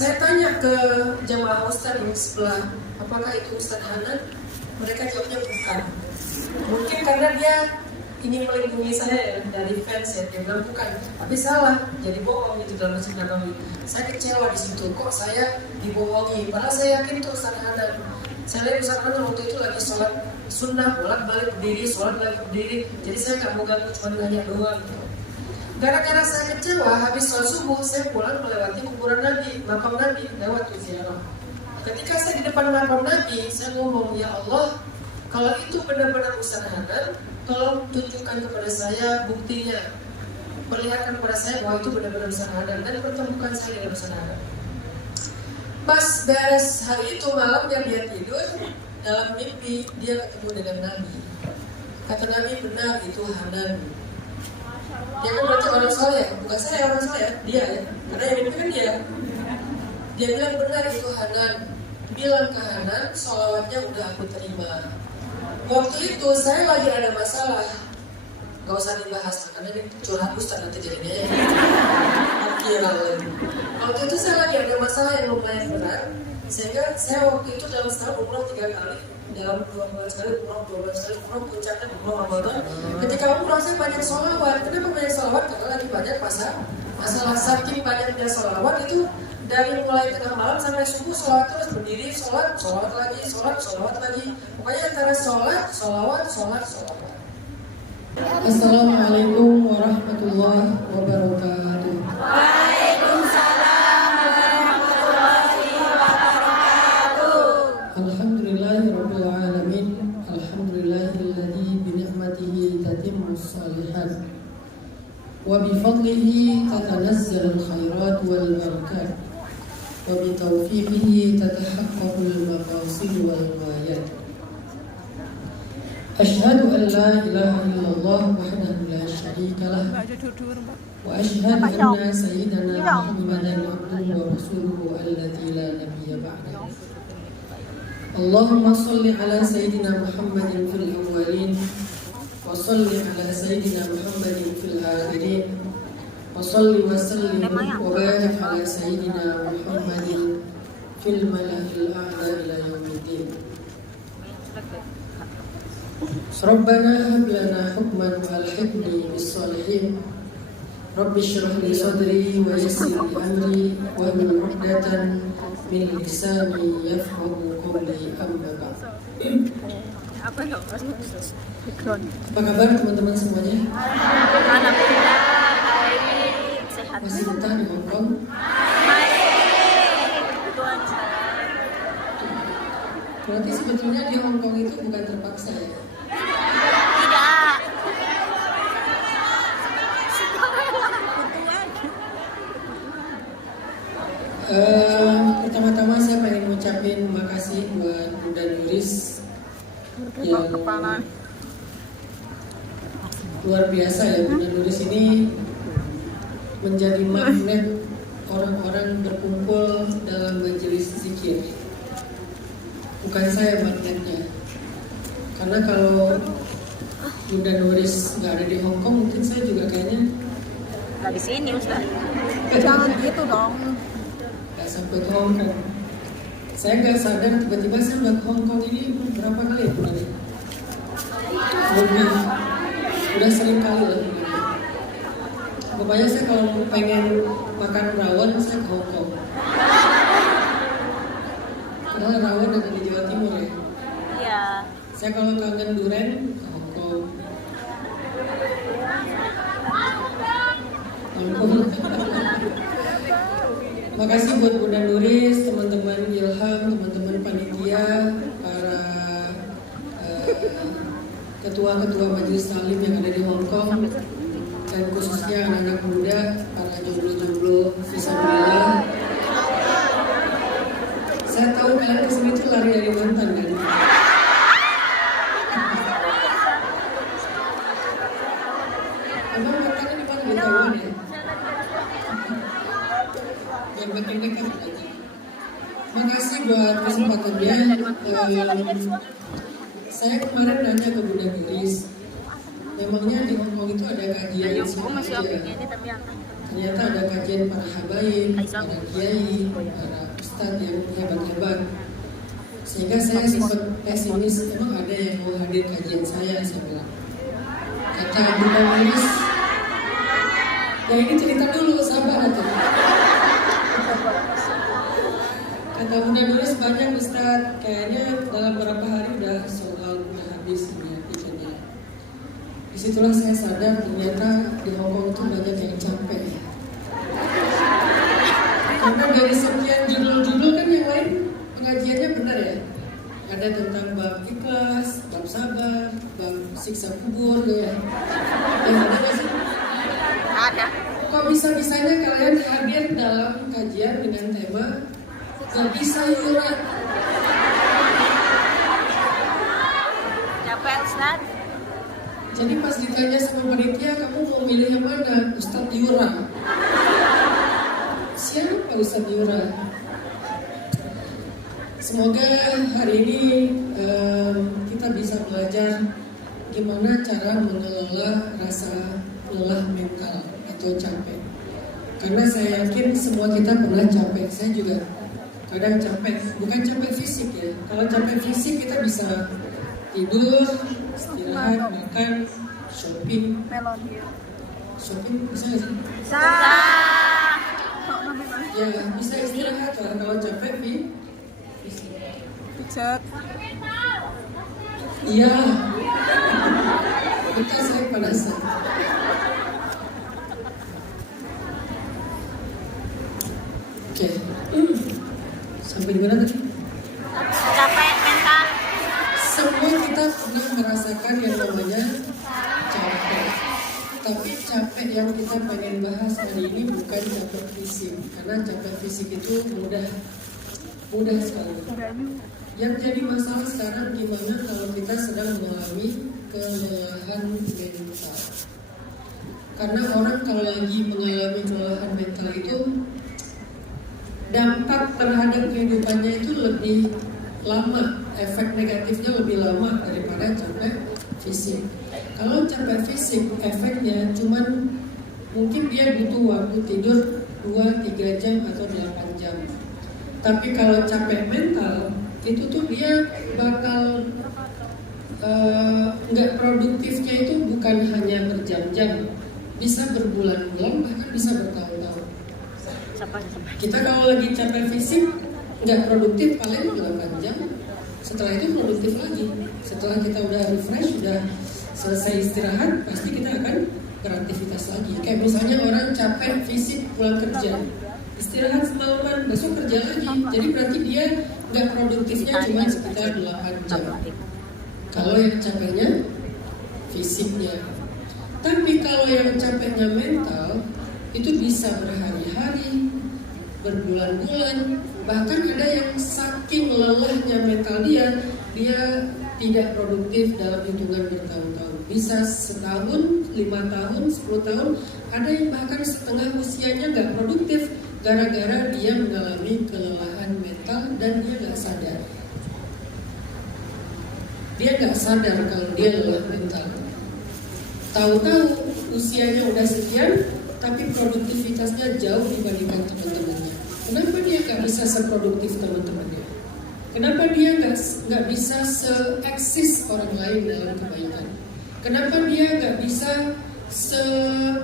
Saya tanya ke jamaah ustaz yang sebelah, apakah itu Ustaz Hanan? Mereka jawabnya bukan. Mungkin karena dia ingin melindungi saya dari fans ya, dia bilang bukan. Tapi salah, jadi bohong itu dalam Masjid Nabawi. Saya kecewa di situ, kok saya dibohongi? Padahal saya yakin itu Ustaz Hanan. Saya lihat Ustaz Hanan waktu itu lagi sholat sunnah, bolak-balik berdiri, sholat lagi berdiri. Jadi saya nggak mau ganggu, cuma nanya doang gitu. Gara-gara saya kecewa, habis sholat subuh, saya pulang melewati kuburan Nabi, makam Nabi, lewat ziarah. Ketika saya di depan makam Nabi, saya ngomong, ya Allah, kalau itu benar-benar Ustaz Hanan, tolong tunjukkan kepada saya buktinya. Perlihatkan kepada saya bahwa itu benar-benar Ustaz Hanan, dan pertemukan saya dengan Ustaz Hanan. Pas beres hari itu, malamnya dia tidur, dalam mimpi dia ketemu dengan Nabi. Kata Nabi, benar itu Hanan. Dia kan berarti orang soleh, bukan saya orang soleh, dia ya. Karena yang mimpi kan dia. Dia bilang benar itu Hanan. Bilang ke Hanan, sholawatnya udah aku terima. Waktu itu saya lagi ada masalah. Gak usah dibahas, karena ini curhat ustaz nanti jadinya ya. Waktu itu saya lagi ada masalah yang lumayan berat. Sehingga saya waktu itu dalam setahun umroh 3 kali. Dalam 2 bulan sekali umroh, 2 bulan sekali umroh, puncaknya umroh Ramadan. Ketika umroh saya banyak sholawat. Kenapa banyak sholawat? Karena lagi banyak masalah saking banyaknya sholawat itu. Dari mulai tengah malam sampai subuh sholat terus, berdiri sholat lagi, sholat lagi. Pokoknya antara sholat. Assalamualaikum warahmatullahi wabarakatuh. Waalaikumsalam warahmatullahi wabarakatuh. Alhamdulillahirabbil alamin. Alhamdulillahilladzi bi ni'matihi tatimmus shalihat. Wa bi fadlihi tatanazzalu al-khairat wal barakat. Wa bi taufiqihi tatahaqqaqul maqasid wal ghayat. Asyhadu an la ilaha illallah wahdahu la syarika lah. Wa asyhadu anna sayyidana Muhammadan abduhu wa rasuluhu alladzi la nabiyya ba'dahu. Allahumma shalli ala sayyidina Muhammadin fil awwalin wa shalli ala sayyidina Muhammadin fil akhirin. Wasalli wa sallim wa barik ala sayyidina Muhammadin fil mala'il a'la ila yaumiddin. Rabbana hab lana hukman wa alhiqni bis salihin. Rabbi shrah li sadri wa yassir li amri wa hlul 'uqdatan min lisani yafqahu qawli amma ba'd. Apa kabar teman-teman semuanya? Alhamdulillah baik, sehat. Masih betah di Hong Kong? Tuhan. Berarti sebetulnya di Hong Kong itu bukan terpaksa ya? Tidak. Pertama-tama saya pengen ngucapin makasih buat Bunda Nuris yang luar biasa ya. Bunda Nuris ini menjadi magnet orang-orang berkumpul dalam majelis zikir. Bukan saya magnetnya. Karena kalau Bunda Nuris nggak ada di Hong Kong, mungkin saya juga kayaknya Nggak di sini Ustaz. Jangan gitu dong. nggak sampai ke Hong Kong. Saya nggak sadar tiba-tiba saya udah ke Hong Kong ini berapa kali ya Bunda? Lebih, udah sering kali lah. Pokoknya saya kalau pengen makan rawon saya ke Hong Kong. Padahal rawon ada di Jawa Timur ya. Iya. Saya kalau kangen durian ke Hong Kong. Makasih buat Bunda Nuris, teman-teman Ilham, teman-teman panitia, para ketua-ketua majelis taklim yang ada di Hong Kong, dan khususnya anak-anak muda, para jomblo-jomblo fisabilillah. Saya tahu kalian kesini tuh lari dari mantan kan? Emang mantannya dipanggil Taiwan ya? Yang makin dekat aja. Makasih buat kesempatannya. Saya kemarin nanya ke Bunda Nuris, memangnya di Hong Kong itu ada kajian Ayo, sama masih aja. oke ini tapi yang Ternyata ada kajian para habaib, para kiai, para ustadz yang hebat-hebat. Sehingga saya sempat pesimis, emang ada yang mau hadir kajian saya bilang. Kata Bunda Manis, ya ini cerita dulu, sabar aja. Kata Bunda Nulis banyak Ustadz, kayaknya dalam beberapa hari udah soal udah habis ya tiketnya. Disitulah saya sadar ternyata di Hong Kong itu banyak yang capek ya. Karena dari sekian judul-judul kan yang lain pengajiannya benar ya. Ada tentang bab ikhlas, bab sabar, bab siksa kubur ya. Yang ada nggak sih? ada. Kok bisa-bisanya kalian hadir dalam kajian dengan tema gak bisa yuran? Capek Ustaz. Jadi pas ditanya sama panitia, kamu mau milih yang mana? Ustadz Yura. Siapa Ustadz Yura? Semoga hari ini kita bisa belajar gimana cara mengelola rasa lelah mental atau capek. Karena saya yakin semua kita pernah capek. Saya juga kadang capek, bukan capek fisik ya. Kalau capek fisik kita bisa tidur, istirahat, makan, shopping. Melon. Shopping bisa nggak sih? Bisa. Ya bisa istirahat lah. Kalau capek fisik. Pijat. Iya. Kita sering panasan. Oke. Sampai di mana tadi? Capek mental. Semua kita pernah merasakan yang namanya capek. Tapi capek yang kita pengen bahas hari ini bukan capek fisik. Karena capek fisik itu mudah sekali. Yang jadi masalah sekarang gimana kalau kita sedang mengalami kelelahan mental. Karena orang kalau lagi mengalami kelelahan mental itu dampak terhadap kehidupannya itu lebih lama, efek negatifnya lebih lama daripada capek fisik. Kalau capek fisik, efeknya cuman mungkin dia butuh waktu tidur 2-3 jam atau 8 jam. Tapi kalau capek mental, itu tuh dia bakal nggak produktifnya itu bukan hanya berjam-jam, bisa berbulan-bulan, bahkan bisa bertahun-tahun. Kita kalau lagi capek fisik nggak produktif paling 8 jam. Setelah itu produktif lagi. Setelah kita udah refresh, udah selesai istirahat, pasti kita akan beraktivitas lagi. Kayak misalnya orang capek fisik pulang kerja, istirahat semalaman, besok kerja lagi. Jadi berarti dia nggak produktifnya cuma sekitar 8 jam. Kalau yang capeknya fisiknya. Tapi kalau yang capeknya mental, itu bisa berhari-hari, berbulan-bulan, bahkan ada yang saking lelahnya mental dia tidak produktif dalam hitungan bertahun-tahun. Bisa setahun, 5 tahun, 10 tahun, ada yang bahkan setengah usianya nggak produktif gara-gara dia mengalami kelelahan mental dan dia nggak sadar. Dia nggak sadar kalau dia lelah mental. Tahu-tahu usianya udah sekian, tapi produktivitasnya jauh dibandingkan teman-temannya. Kenapa dia nggak bisa seproduktif teman-temannya? Kenapa dia nggak bisa seeksis orang lain dalam kebaikan? Kenapa dia nggak bisa sebaik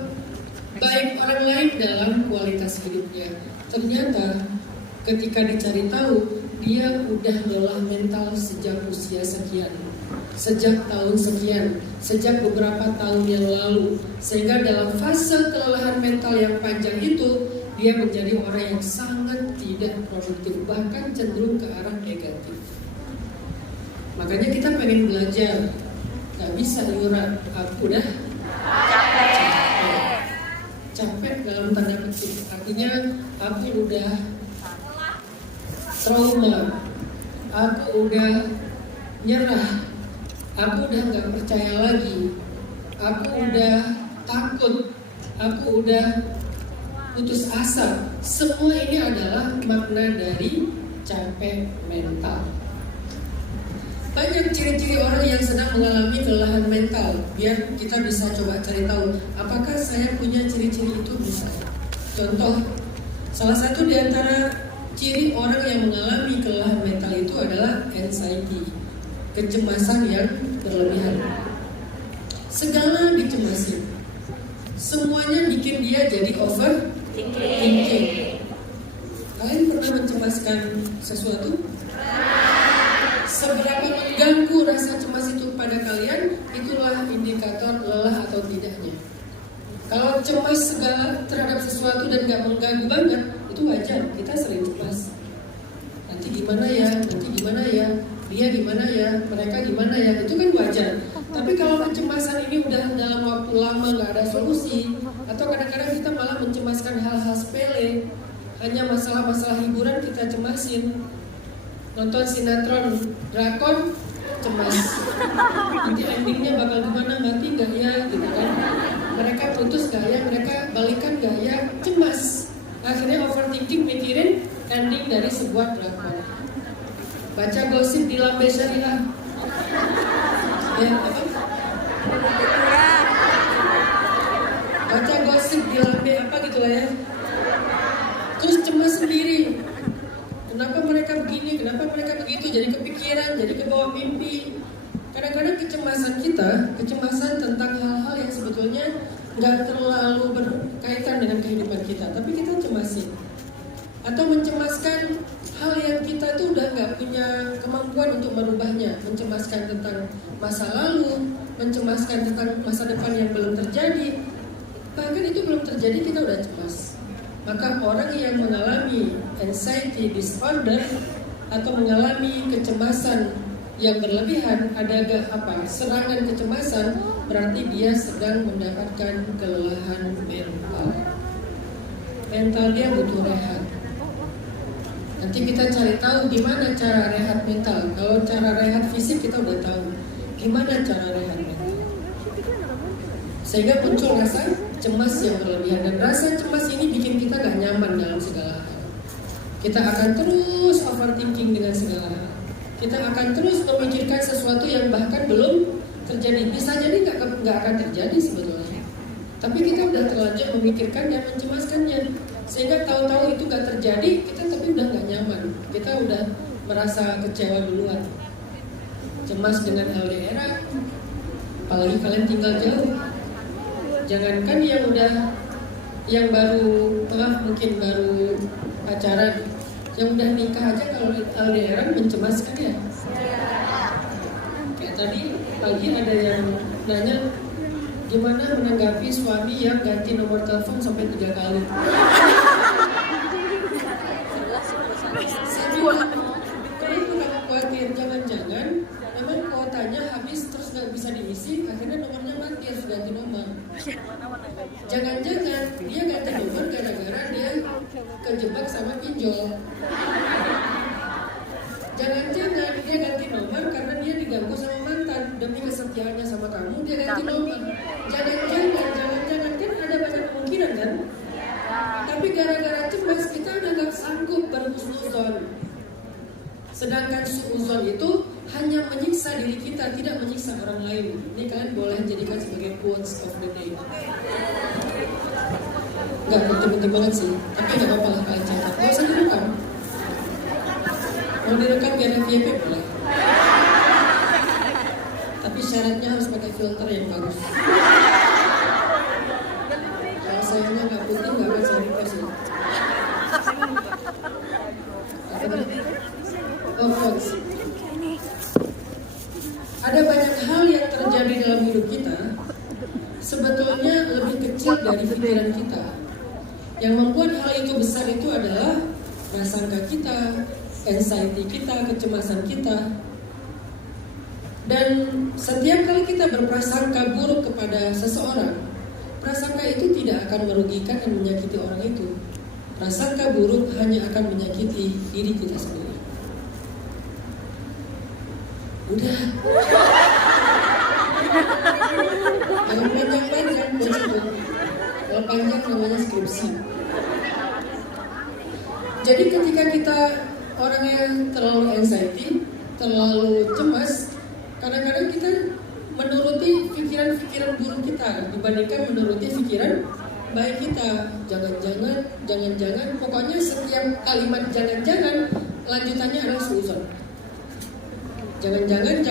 orang lain dalam kualitas hidupnya? Ternyata ketika dicari tahu, dia udah lelah mental sejak usia sekian, sejak tahun sekian, sejak beberapa tahun yang lalu. Sehingga dalam fase kelelahan mental yang panjang itu, dia menjadi orang yang sangat tidak produktif, bahkan cenderung ke arah negatif. Makanya kita pengen belajar. Gak bisa Yura, aku udah capek dalam tanda petik. Artinya aku udah trauma, aku udah nyerah, aku udah gak percaya lagi, aku udah takut, aku udah putus asa. Semua ini adalah makna dari capek mental. Banyak ciri-ciri orang yang sedang mengalami kelelahan mental. Biar kita bisa coba cari tahu, apakah saya punya ciri-ciri itu bisa. Contoh, salah satu di antara ciri orang yang mengalami kelelahan mental itu adalah anxiety, kecemasan yang berlebihan. Segala dicemasin, semuanya bikin dia jadi overthinking. Kalian pernah mencemaskan sesuatu? Seberapa mengganggu rasa cemas itu pada kalian, itulah indikator lelah atau tidaknya. Kalau cemas segala terhadap sesuatu dan gak mengganggu banget, itu wajar, kita sering cemas. Nanti gimana ya, dia gimana ya, mereka gimana ya, itu kan wajar. Tapi kalau kecemasan ini udah dalam waktu lama gak ada solusi, atau kadang-kadang kita malah mencemaskan hal-hal sepele, hanya masalah-masalah hiburan kita cemasin. Nonton sinetron drakor, cemas. Nanti endingnya bakal gimana, mati gak ya, gitu kan. Mereka putus gak ya, mereka balikan gak ya, cemas. Akhirnya overthinking mikirin ending dari sebuah drakor. Baca gosip di Lambe Syariah. Ya, apa? Baca gosip di Lambe apa gitu lah ya. Terus cemas sendiri. Kenapa mereka begini, kenapa mereka begitu, jadi kepikiran, jadi kebawa mimpi. Kadang-kadang kecemasan tentang hal-hal yang sebetulnya nggak terlalu berkaitan dengan kehidupan kita, tapi kita cemasin. Atau mencemaskan hal yang kita itu udah nggak punya kemampuan untuk merubahnya. Mencemaskan tentang masa lalu, mencemaskan tentang masa depan yang belum terjadi. Bahkan itu belum terjadi kita udah cemas. Maka orang yang mengalami anxiety disorder atau mengalami kecemasan yang berlebihan, ada serangan kecemasan, berarti dia sedang mendapatkan kelelahan mental. Mental dia butuh rehat. Nanti kita cari tahu gimana cara rehat mental. Kalau cara rehat fisik kita udah tahu. Gimana cara rehat mental? Sehingga muncul rasa cemas yang berlebihan. Dan rasa cemas ini bikin kita gak nyaman dalam segala hal. Kita akan terus overthinking dengan segala hal. Kita akan terus memikirkan sesuatu yang bahkan belum terjadi. Bisa jadi gak akan terjadi sebetulnya. Tapi kita udah terlanjur memikirkan dan mencemaskannya. Sehingga tahu-tahu itu gak terjadi, kita tapi udah gak nyaman. Kita udah merasa kecewa duluan. Cemas dengan LDR, apalagi kalian tinggal jauh. Jangankan yang baru pacaran, yang udah nikah aja kalau LDR mencemaskan ya. Kayak tadi pagi ada yang nanya gimana menanggapi suami yang ganti nomor telepon sampai 3 kali. Kenapa kamu khawatir? Jangan-jangan memang kuotanya habis terus nggak bisa diisi, akhirnya nomornya mati, harus ganti nomor. Jangan-jangan dia ganti nomor gara-gara dia kejebak sama pinjol. Jangan-jangan dia ganti nomor karena dia diganggu sama mantan. Demi kesetiaannya sama kamu dia ganti nomor. Jangan-jangan kan ada banyak kemungkinan kan. Tapi gara-gara cemas kita udah gak sanggup berhusnuzon. Sedangkan suuzon itu hanya menyiksa diri kita, tidak menyiksa orang lain. Ini kalian boleh jadikan sebagai quotes of the day. Gak penting-penting banget sih, tapi gak apa-apa lah kalian catat. Gak usah direkam. Kalau direkam biar FYP boleh. Tapi syaratnya harus pakai filter yang bagus. Kalau sayangnya gak putih, gak akan saya request ya. Oh, quotes. Ada banyak hal yang terjadi dalam hidup kita sebetulnya lebih kecil dari pikiran kita. Yang membuat hal itu besar itu adalah prasangka kita, anxiety kita, kecemasan kita. Dan setiap kali kita berprasangka buruk kepada seseorang, prasangka itu tidak akan merugikan dan menyakiti orang itu. Prasangka buruk hanya akan menyakiti diri kita sendiri. Udah. Jangan panjang-panjang begitu. Kalau panjang namanya skripsi. Jadi ketika kita orang yang terlalu anxiety, terlalu cemas, kadang-kadang kita menuruti pikiran-pikiran buruk kita dibandingkan menuruti pikiran baik kita. Jangan-jangan, pokoknya setiap kalimat jangan-jangan lanjutannya adalah suuzon. Jangan-jangan.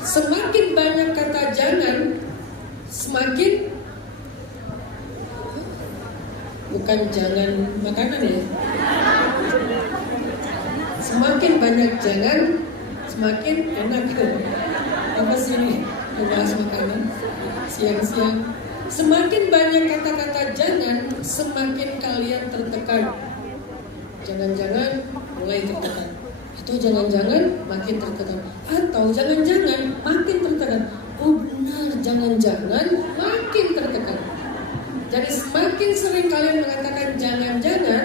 Semakin banyak kata jangan, semakin bukan jangan makanan ya. Semakin banyak jangan, semakin enak gitu. Apa sih ini? Membahas makanan siang-siang. Semakin banyak kata-kata jangan, semakin kalian tertekan. Jangan-jangan mulai tertekan. Atau jangan-jangan makin tertekan. Atau jangan-jangan makin tertekan. Oh benar, jangan-jangan makin tertekan. Jadi semakin sering kalian mengatakan jangan-jangan,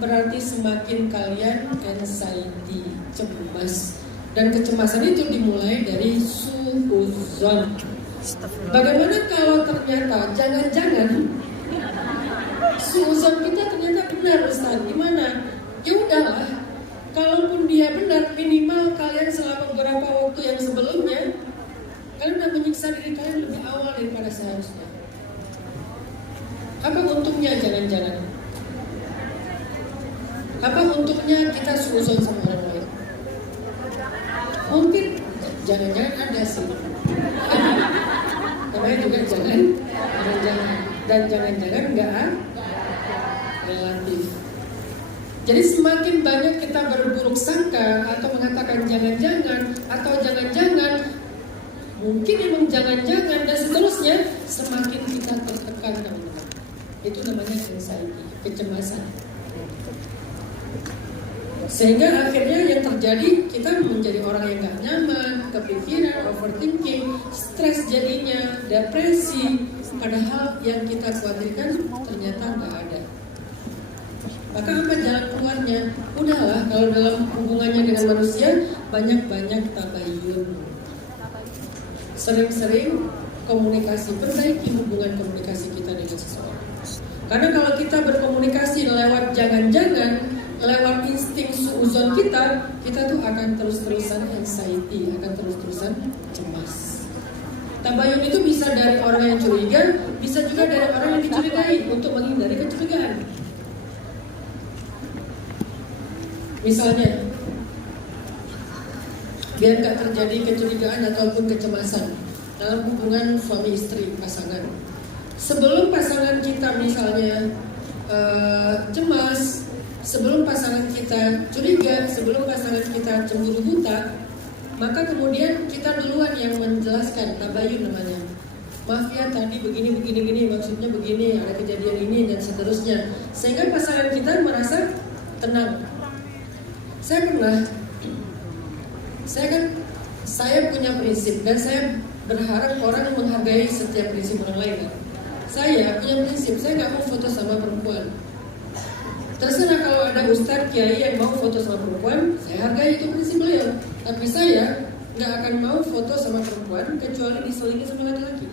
berarti semakin kalian anxiety, cemas. Dan kecemasan itu dimulai dari suuzon. Bagaimana kalau ternyata jangan-jangan suuzon kita ternyata benar, Ustaz? Gimana? Ya udahlah, kalaupun dia benar, minimal kalian selama beberapa waktu yang sebelumnya kalian udah menyiksa diri kalian lebih awal daripada seharusnya. Apa untungnya jangan-jangan? Apa untungnya kita suuzon sama orang lain? Mungkin jangan-jangan ada sih. Namanya juga jangan. Dan jangan-jangan enggak relatif. Jadi semakin banyak kita berburuk sangka atau mengatakan jangan-jangan atau jangan-jangan, mungkin emang jangan-jangan dan seterusnya, semakin kita tertekan, teman-teman. Itu namanya anxiety, kecemasan. Sehingga akhirnya yang terjadi, kita menjadi orang yang gak nyaman, kepikiran, overthinking, stres jadinya, depresi. Padahal yang kita khawatirkan ternyata gak ada. Maka apa jalan keluarnya? Udahlah, kalau dalam hubungannya dengan manusia, banyak-banyak tabayun. Sering-sering komunikasi, perbaiki hubungan komunikasi kita dengan seseorang. Karena kalau kita berkomunikasi lewat jangan-jangan, lewat insting suuzon kita tuh akan terus-terusan anxiety, akan terus-terusan cemas. Tabayun itu bisa dari orang yang curiga, bisa juga dari orang yang dicurigai untuk menghindari kecurigaan. Misalnya, biar gak terjadi kecurigaan ataupun kecemasan dalam hubungan suami istri, pasangan. Sebelum pasangan kita misalnya cemas, sebelum pasangan kita curiga, sebelum pasangan kita cemburu buta, maka kemudian kita duluan yang menjelaskan, tabayun namanya. Maaf ya tadi begini, maksudnya begini, ada kejadian ini dan seterusnya. Sehingga pasangan kita merasa tenang. Saya punya prinsip dan saya berharap orang menghargai setiap prinsip orang lain. Saya punya prinsip, saya nggak mau foto sama perempuan. Terserah kalau ada ustadz kiai yang mau foto sama perempuan, saya hargai itu prinsip beliau. Tapi saya nggak akan mau foto sama perempuan kecuali diselingi sama laki-laki.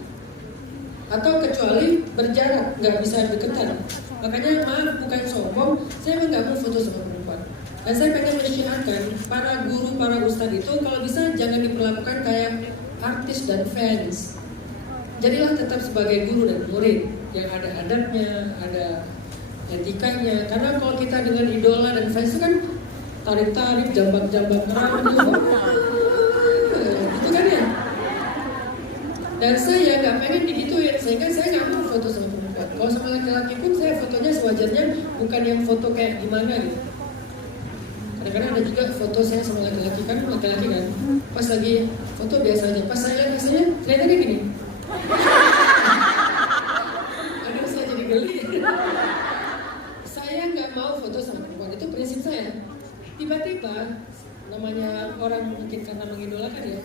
Atau kecuali berjarak, nggak bisa deketan. Makanya maaf bukan sombong, saya memang nggak mau foto sama perempuan. Dan saya pengen mensyiarkan para guru, para ustadz itu kalau bisa jangan diperlakukan kayak artis dan fans. Jadilah tetap sebagai guru dan murid yang ada adabnya, ada etikanya. Karena kalau kita dengan idola dan fans itu kan tarik-tarik, jambak-jambak rambut gitu kan ya. Dan saya nggak pengen digituin, sehingga saya nggak mau foto sama perempuan. Kalau sama laki-laki pun saya fotonya sewajarnya, bukan yang foto kayak gimana gitu. Kadang-kadang ada juga foto saya sama laki-laki kan, pas lagi foto biasa aja, pas saya lihat hasilnya kelihatannya gini. Aduh saya jadi geli. Saya nggak mau foto sama perempuan, itu prinsip saya. Tiba-tiba, namanya orang mungkin karena mengidolakan ya,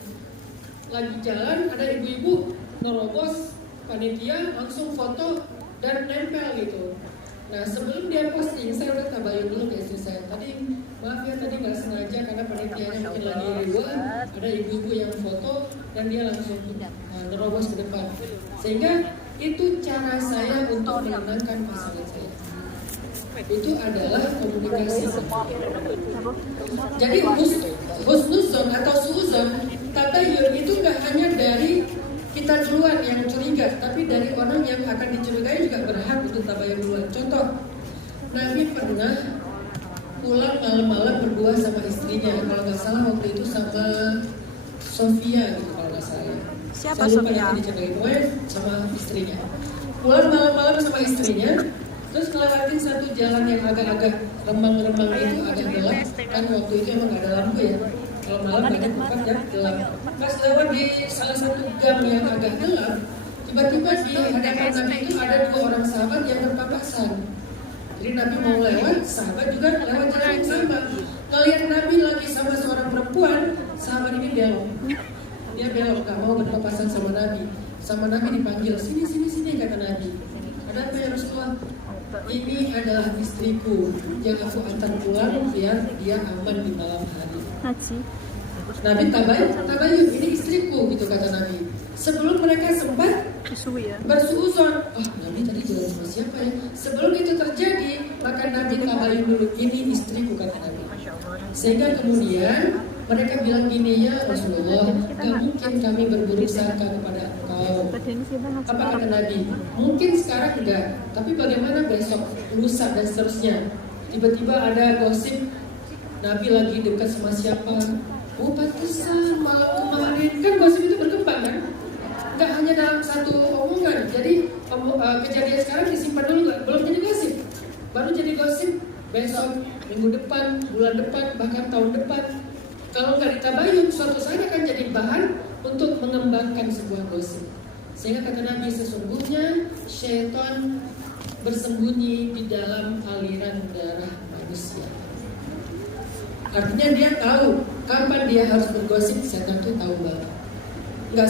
lagi jalan ada ibu-ibu nerobos panitia langsung foto dan nempel gitu. Nah sebelum dia posting, saya udah tabayun dulu ke istri saya. Tadi maaf ya tadi nggak sengaja karena panitianya mungkin lagi ribuan, ada ibu-ibu yang foto dan dia langsung nerobos ke depan. Sehingga itu cara saya untuk menenangkan pasangan saya. itu adalah komunikasi. Jadi husnuzon atau suuzon, tabayun itu nggak hanya dari kita duluan yang curiga, tapi dari orang yang akan dicurigai juga berhak untuk tabayun duluan. Contoh, Nabi pernah pulang malam-malam berdua sama istrinya, kalau nggak salah waktu itu sama Sofia gitu kalau nggak salah. Siapa Saya lupa Sofia? nanti diceritain, pokoknya sama istrinya. Pulang malam-malam sama istrinya, terus ngelewatin satu jalan yang agak-agak remang-remang itu agak gelap, kan waktu itu emang nggak ada lampu ya. Kalau malam banyak tempat yang gelap. Pas lewat di salah satu gang yang agak gelap, tiba-tiba di hadapan Nabi itu ada dua orang sahabat yang berpapasan. Jadi Nabi mau lewat, sahabat juga lewat jalan yang sama. Ngelihat Nabi lagi sama seorang perempuan, sahabat ini belok. Dia belok, gak mau berpapasan sama Nabi. Sama Nabi dipanggil, sini kata Nabi. Ada apa ya Rasulullah? Ini adalah istriku yang aku antar pulang biar dia aman di malam hari. Nabi tabayun, ini istriku gitu kata Nabi. Sebelum mereka sempat bersuuzon, Nabi tadi jalan sama siapa ya? Sebelum itu terjadi, maka Nabi tabayun dulu, ini istriku kata Nabi. Sehingga kemudian mereka bilang gini, ya Rasulullah, gak mungkin kami berburuk sangka kepada engkau. Apa kata Nabi? Mungkin sekarang enggak, tapi bagaimana besok, lusa dan seterusnya. Tiba-tiba ada gosip Nabi lagi dekat sama siapa. Oh pantesan malam kemarin, kan gosip itu berkembang kan? Enggak hanya dalam satu omongan. Jadi kejadian sekarang disimpan dulu, belum jadi gosip. Baru jadi gosip besok, minggu depan, bulan depan, bahkan tahun depan. Kalau nggak ditabayun, suatu saat akan jadi bahan untuk mengembangkan sebuah gosip. Sehingga kata Nabi, sesungguhnya syaitan bersembunyi di dalam aliran darah manusia. Artinya dia tahu kapan dia harus bergosip, setan itu tahu banget. Nggak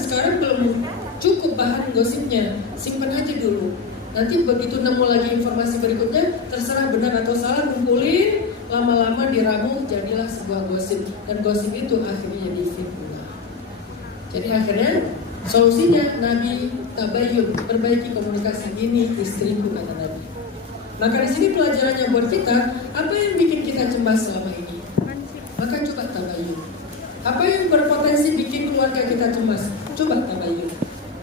sekarang belum cukup bahan gosipnya, simpan aja dulu. Nanti begitu nemu lagi informasi berikutnya, terserah benar atau salah, kumpulin, lama-lama diramu, jadilah sebuah gosip. Dan gosip itu akhirnya jadi fitnah. Jadi akhirnya solusinya Nabi tabayun, perbaiki komunikasi. Ini istriku kata Nabi. Maka di sini pelajarannya buat kita, apa yang bikin kita cemas selama ini? Maka coba tabayun. Apa yang berpotensi bikin keluarga kita cemas? Coba tabayun.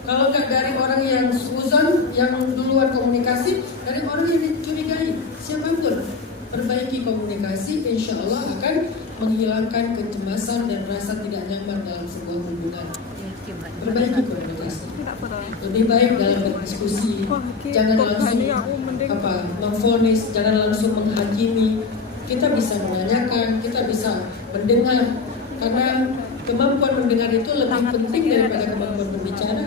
Kalau nggak dari orang yang suuzon, yang duluan komunikasi, dari orang yang dicurigai, siapapun, perbaiki komunikasi, insya Allah akan menghilangkan kecemasan dan rasa tidak nyaman dalam sebuah hubungan. Perbaiki komunikasi. Lebih baik dalam berdiskusi, jangan langsung memvonis, jangan langsung menghakimi. Kita bisa menanyakan, kita bisa mendengar, karena kemampuan mendengar itu lebih penting daripada kemampuan berbicara.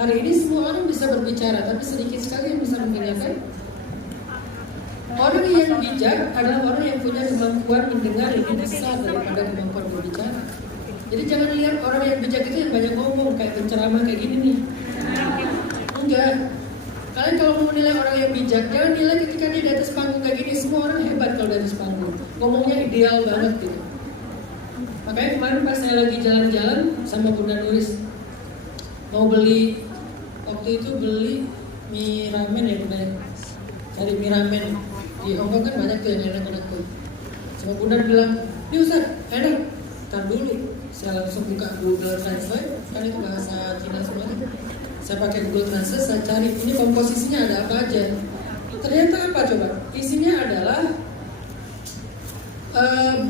Hari ini semua orang bisa berbicara, tapi sedikit sekali yang bisa mendengarkan. Orang yang bijak adalah orang yang punya kemampuan mendengar lebih besar daripada kemampuan berbicara. Jadi jangan lihat orang yang bijak itu yang banyak ngomong, kayak penceramah kayak gini nih. Enggak. Kalian kalau mau menilai orang yang bijak, jangan nilai ketika dia di atas panggung kayak gini. Semua orang hebat kalau di atas panggung. Ngomongnya ideal banget gitu. Makanya kemarin pas saya lagi jalan-jalan sama Bunda Nuris, mau beli, waktu itu beli mie ramen ya Bunda, cari mie ramen. Di Hongkong kan banyak tuh yang enak-enak tuh. Sama Bunda bilang, ini Ustaz, enak. Tar dulu, saya langsung buka Google Translate, kan itu bahasa Cina semuanya. Saya pakai Google Translate, saya cari ini komposisinya ada apa aja. Ternyata apa coba? Isinya adalah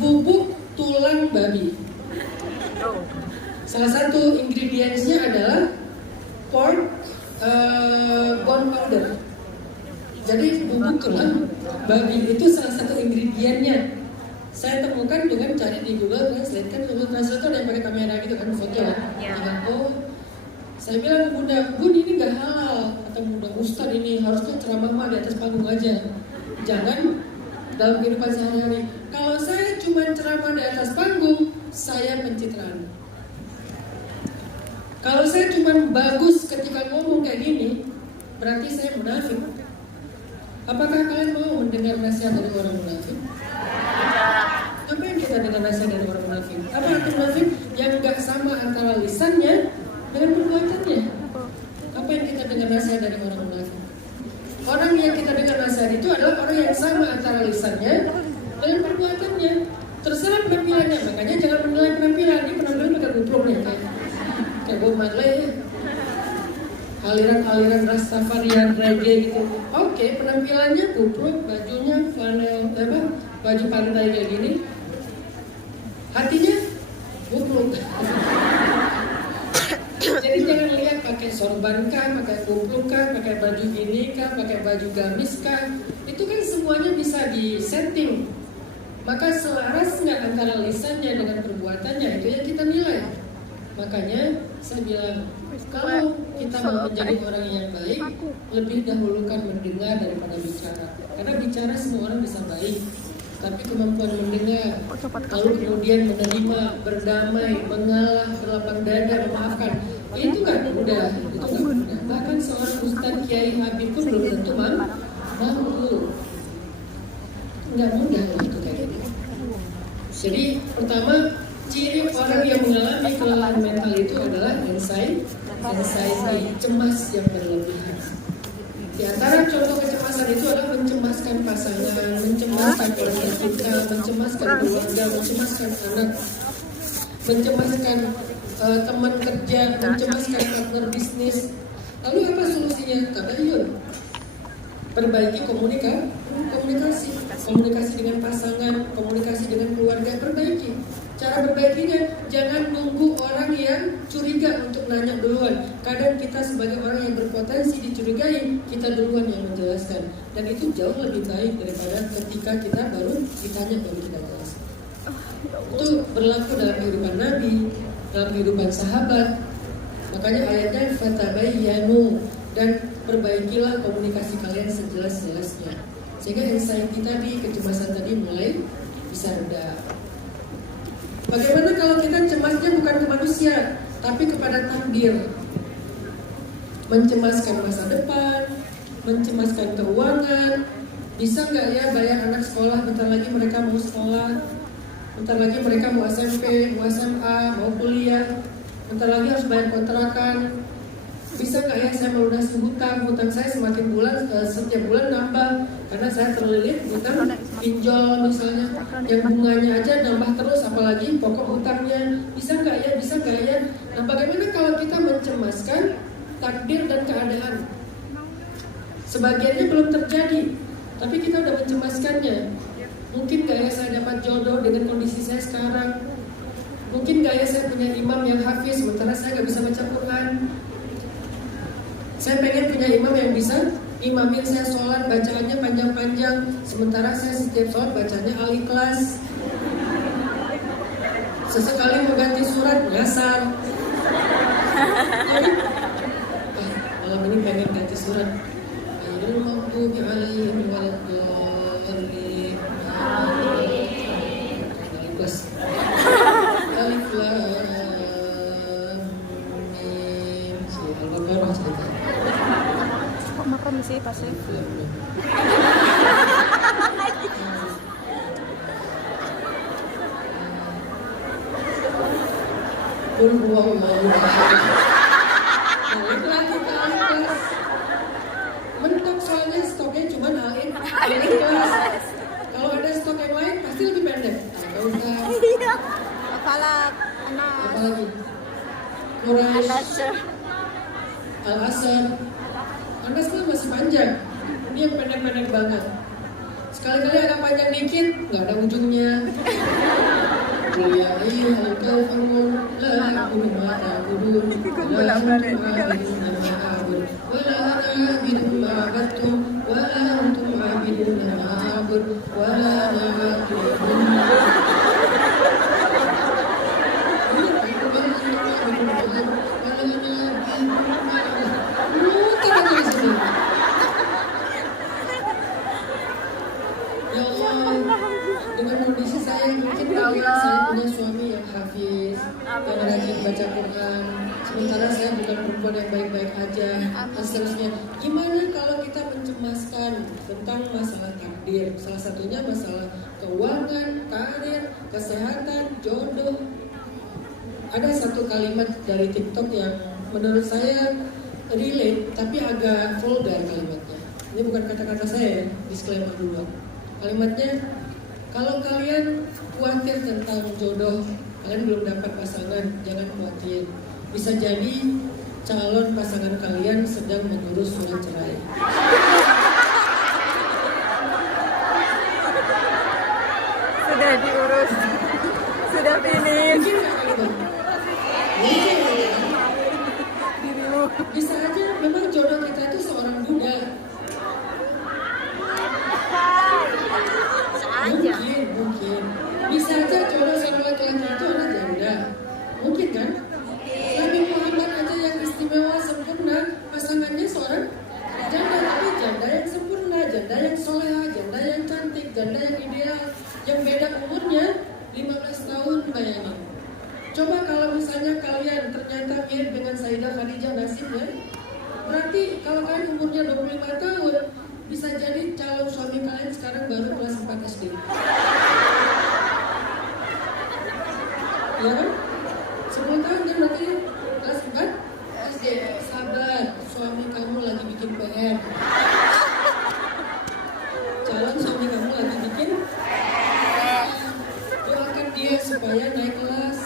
bubuk tulang babi. Salah satu ingredientsnya adalah pork bone powder. Jadi bubuk tulang babi itu salah satu ingredientnya. Saya temukan dengan cari di Google Translate. Kan Google Translate itu ada yang pakai kamera gitu kan, foto lah. Saya bilang ke Bunda, Bun ini gak halal. Kata Bunda, Ustadz ini harusnya ceramah di atas panggung aja. Jangan dalam kehidupan sehari-hari. Kalau saya cuma ceramah di atas panggung, saya pencitraan. Kalau saya cuma bagus ketika ngomong kayak gini, berarti saya munafik. Apakah kalian mau mendengar nasihat dari orang munafik? Apa yang kita dengar nasihat dari orang munafik? Apa arti munafik? Yang gak sama antara lisannya dengan perbuatannya. Apa yang kita dengar nasihat dari orang munafik? Orang yang kita dengar nasihat itu adalah orang yang sama antara lisannya dengan perbuatannya. Terserah penampilannya, makanya jangan menilai penampilan. Ini penampilan pakai kupluk nih, kayak Bob Marley ya. Aliran-aliran Rastafarian reggae gitu. Oke, penampilannya kupluk, bajunya flanel, baju pantai kayak gini. Hatinya kupluk. Jadi jangan lihat pakai sorban kah, pakai kupluk kah, pakai baju gini kah, pakai baju gamis kah. Itu kan semuanya bisa disetting. Maka selaras nggak antara lisannya dengan perbuatannya, itu yang kita nilai. Makanya saya bilang, kalau kita mau menjadi orang yang baik, lebih dahulukan mendengar daripada bicara. Karena bicara semua orang bisa baik, tapi kemampuan mendengar, lalu kemudian menerima, berdamai, mengalah, berlapang dada, memaafkan, itu nggak mudah. Itu nggak mudah. Bahkan seorang Ustadz Kiai Habib pun belum tentu mampu. Nggak mudah itu kayak gitu. Jadi pertama, ciri orang yang mengalami kelelahan mental itu adalah anxiety, cemas yang berlebihan. Di antara contoh kecemasan itu adalah mencemaskan pasangan, mencemaskan orang kita, mencemaskan keluarga, mencemaskan anak, mencemaskan teman kerja, mencemaskan partner bisnis. Lalu apa solusinya? Kata Yun, perbaiki komunikasi dengan pasangan, komunikasi dengan keluarga, perbaiki. Cara perbaikinya, jangan nunggu orang yang curiga untuk nanya duluan. Kadang kita sebagai orang yang berpotensi dicurigai, kita duluan yang menjelaskan. Dan itu jauh lebih baik daripada ketika kita baru ditanya baru kita jelaskan. Itu berlaku dalam kehidupan Nabi, dalam kehidupan sahabat. Makanya ayatnya fatabayyanu, dan perbaikilah komunikasi kalian sejelas-jelasnya. Sehingga anxiety tadi, kecemasan tadi mulai bisa reda. Bagaimana kalau kita cemasnya bukan ke manusia, tapi kepada takdir? Mencemaskan masa depan, mencemaskan keuangan. Bisa nggak ya bayar anak sekolah, bentar lagi mereka mau sekolah, bentar lagi mereka mau SMP, mau SMA, mau kuliah, bentar lagi harus bayar kontrakan. Bisa nggak ya saya melunasi hutang saya semakin bulan, setiap bulan nambah, karena saya terlilit hutang pinjol misalnya, yang bunganya aja nambah terus, apalagi pokok hutangnya. Bisa nggak ya? Nah, bagaimana kalau kita mencemaskan takdir dan keadaan? Sebagiannya belum terjadi, tapi kita udah mencemaskannya. Mungkin nggak ya saya dapat jodoh dengan kondisi saya sekarang? Mungkin nggak ya saya punya imam yang hafiz, sementara saya nggak bisa baca Quran? Saya pengen punya imam yang bisa imamin saya sholat, bacaannya panjang-panjang, sementara saya setiap sholat bacanya Al-Ikhlas. Sesekali mau ganti surat, nyasar. Malam ini pengen ganti surat. Ayyul maghdubi alaihim waladdallin. Al-Ikhlas. Alif Lam Mim. Al-Baqarah cerita. Kok makan sih pasti? Qul huwallahu ahad. Baliklah kita Al-Ikhlas. Mentok soalnya stoknya cuma Al-Ikhlas. Kalau ada stok yang lain pasti lebih pendek. Nggak usah. Iya. Falak, anak. Apalagi? Quraisy, Al-Asr. Anas kan masih panjang. Ini yang pendek-pendek banget. Sekali-kali agak panjang dikit, nggak ada ujungnya. Ya ayyuhal kafirun la a'budu ma ta'budun wa la antum 'abidun ma a'budu wa la ana 'abidun ma 'abadtum wa la antum 'abidun ma a'budu wa la ana 'abidun. Ya Allah, dengan kondisi saya mungkin saya punya suami yang hafiz, yang rajin baca Quran, sementara saya bukan perempuan yang baik-baik aja, dan seterusnya. Gimana kalau kita mencemaskan tentang masalah takdir? Salah satunya masalah keuangan, karir, kesehatan, jodoh. Ada satu kalimat dari TikTok yang menurut saya relate, tapi agak vulgar kalimatnya. Ini bukan kata-kata saya, disclaimer dulu. Kalimatnya, kalau kalian khawatir tentang jodoh, kalian belum dapat pasangan, jangan khawatir. Bisa jadi calon pasangan kalian sedang mengurus surat cerai. Sudah diurus. Sudah finish. Mungkin nggak kayak gitu? Mungkin ya. Dirimu. Bisa aja memang jodoh kita itu seorang Buddha. Mungkin. Bisa aja jodoh sama laki-laki itu anak janda. Mungkin kan? Nabi Muhammad aja yang istimewa sempurna, pasangannya seorang janda, tapi janda yang sempurna, janda yang soleha, janda yang cantik, janda yang ideal, yang beda umurnya 15 tahun, bayangin. Coba kalau misalnya kalian ternyata mirip dengan Sayyidah Khadijah nasibnya, berarti kalau kalian umurnya 25 tahun, bisa jadi calon suami kalian sekarang baru kelas 4 SD. Ya kan? 10 tahun kan berarti kelas 4 SD. Sabar, suami kamu lagi bikin PR. Calon suami kamu lagi bikin PR. Doakan dia supaya naik kelas.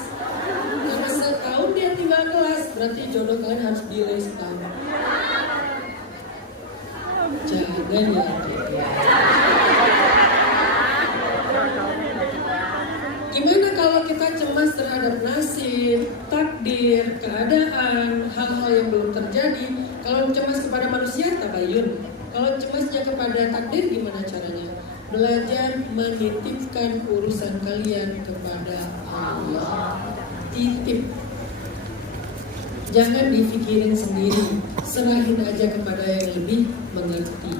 Karena setahun dia tinggal kelas, berarti jodoh kalian harus delay setahun. Jangan ya gitu. Gimana kalau kita cemas terhadap nasib, takdir, keadaan, hal-hal yang belum terjadi? Kalau cemas kepada manusia, tabayun. Kalau cemasnya kepada takdir, gimana caranya? Belajar menitipkan urusan kalian kepada Allah. Titip. Jangan dipikirin sendiri, serahin aja kepada yang lebih mengerti.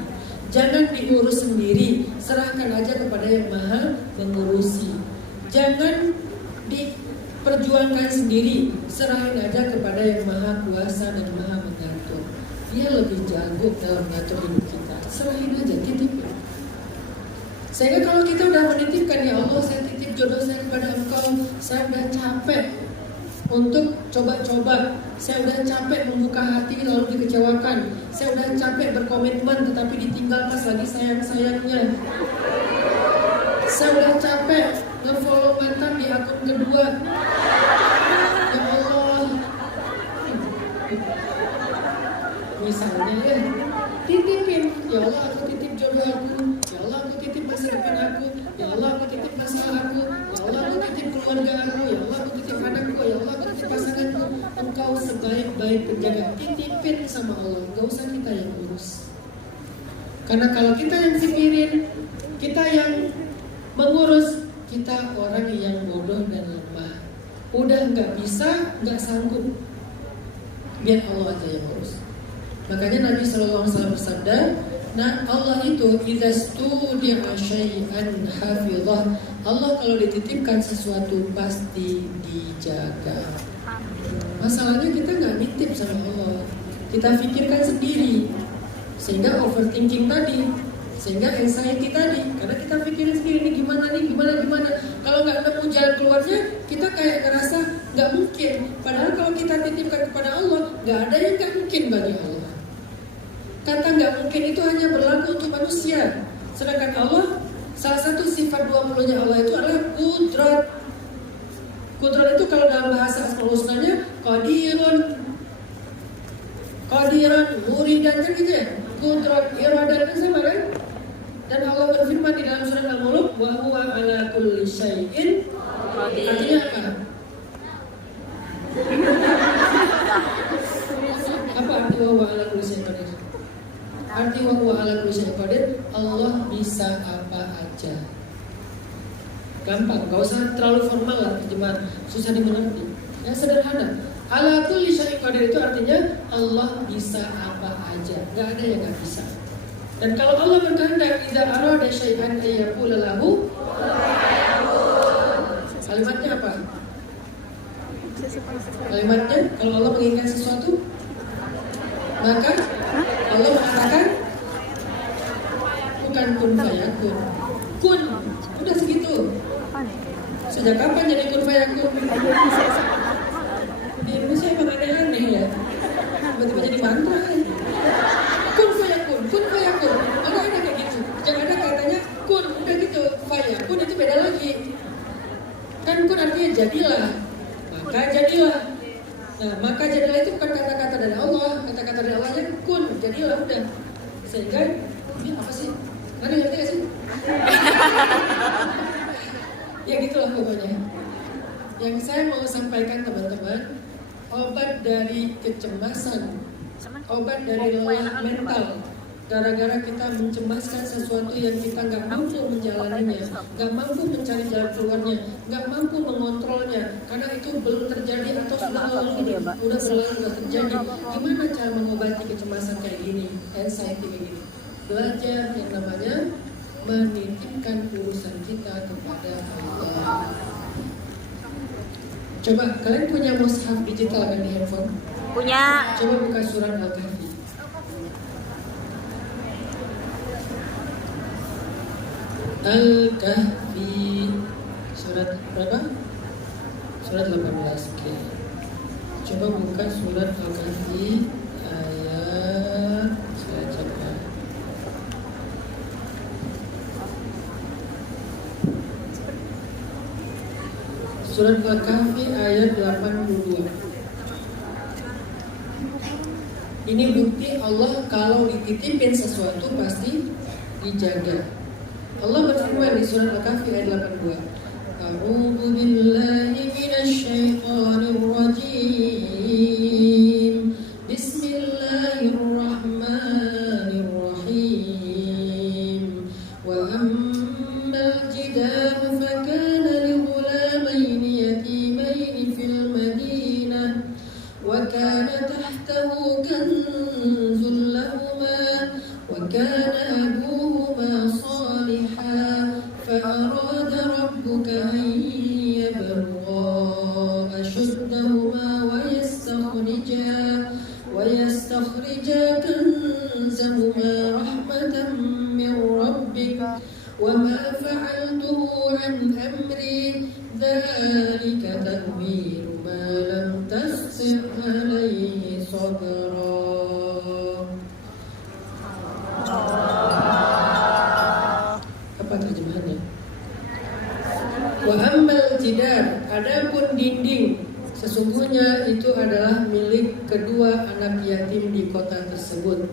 Jangan diurus sendiri, serahkan aja kepada yang maha mengurusi. Jangan diperjuangkan sendiri, serahin aja kepada yang maha kuasa dan maha mengatur. Dia lebih jago dalam mengatur hidup kita. Serahin aja, titipin. Sehingga kalau kita udah menitipkan, ya Allah, saya titip jodoh saya kepada Engkau, saya udah capek untuk coba-coba, saya udah capek membuka hati lalu dikecewakan, saya udah capek berkomitmen tetapi ditinggal pas lagi sayang-sayangnya, saya udah capek nge-follow mantan di akun kedua. Ya Allah, misalnya ya, titipin, ya Allah aku titip jodoh aku, ya Allah aku titip masa depan aku, ya Allah aku titip masalah aku, ya Allah aku titip keluarga aku, ya Allah aku titip anakku, ya Allah aku titip pasanganku. Engkau sebaik-baik penjaga, titipin sama Allah, gak usah kita yang urus. Karena kalau kita yang pikirin, kita yang mengurus, kita orang yang bodoh dan lemah. Udah gak bisa, gak sanggup, biar Allah aja yang urus. Makanya Nabi SAW bersabda, nah Allah itu idza studi'a syai'an hafizah. Allah kalau dititipkan sesuatu pasti dijaga. Masalahnya kita nggak nitip sama Allah, kita pikirkan sendiri, sehingga overthinking tadi, sehingga anxiety tadi, karena kita pikirin sendiri ini gimana. Kalau nggak nemu jalan keluarnya, kita kayak ngerasa nggak mungkin. Padahal kalau kita titipkan kepada Allah, nggak ada yang nggak mungkin bagi Allah. Kata nggak mungkin itu hanya berlaku untuk manusia. Sedangkan Allah, salah satu sifat 20-nya Allah itu adalah kudrat. Kudrat itu kalau dalam bahasa Asmaul Husnanya qadirun, muridan, kan gitu ya. Kudrat, iradah kan sama kan? Dan Allah berfirman di dalam surat Al-Mulk, wa huwa ala kulli syai'in qadir. Artinya apa? Apa arti wa huwa ala kulli syai'in qadir? Arti wa huwa ala kulli syai'in qadir, Allah bisa apa aja. Gampang, gak usah terlalu formal lah terjemahan, susah dimengerti. Yang sederhana, ala kulli syai'in qadir itu artinya Allah bisa apa aja, gak ada yang gak bisa. Dan kalau Allah berkehendak, idza arada syai'an ayyaqula lahu, kalimatnya apa? Kalimatnya, kalau Allah menginginkan sesuatu, maka Allah mengatakan bukan kun fayakun. Kun, udah segitu. Sejak kapan jadi kun fayakun? Di Indonesia emang aneh-aneh ya. Tiba-tiba jadi mantra ya. Kun fayakun, kun artinya jadilah, maka jadilah. Nah, maka jadilah itu bukan kata-kata dari Allah. Kata-kata dari Allahnya kun, jadilah udah. Sehingga ini apa sih? Ada ngerti gak sih? Ya gitulah pokoknya. Yang saya mau sampaikan teman-teman, obat dari kecemasan, obat dari lelah mental, gara-gara kita mencemaskan sesuatu yang kita nggak mampu menjalaninya, nggak mampu mencari jalan keluarnya, nggak mampu mengontrolnya, karena itu belum terjadi atau sudah berlalu nggak terjadi. Gimana cara mengobati kecemasan kayak gini, anxiety kayak gini? Belajar yang namanya menitipkan urusan kita kepada Allah. Coba kalian punya mushaf digital kan di handphone? Punya. Coba buka surat Al-Kahfi. Al-Kahfi surat berapa? Surat 18. Oke. Coba buka surat Al-Kahfi ayat, saya cek ya. Surat Al-Kahfi ayat 82. Ini bukti Allah kalau dititipin sesuatu pasti dijaga. Allah berfirman di surat Al-Kahfi ayat 82. A'udzu billahi minasy syaithanir rajim. Bismillahirrahmanirrahim. Wa ammal jidaru fakana li ghulamaini yatimaini fil madinah wa kana tahtahu kanzun lahumā wa kana abuhumā ṣāliḥan فأراد ربك أن يبلغا أشدهما ويستخرجا كنزهما رحمة من ربك وما فعلته عن أمري ذلك تأويل ما لم تستطع عليه صبرا. Apa terjemahannya? Wa ammal jidar, adapun dinding, sesungguhnya itu adalah milik kedua anak yatim di kota tersebut.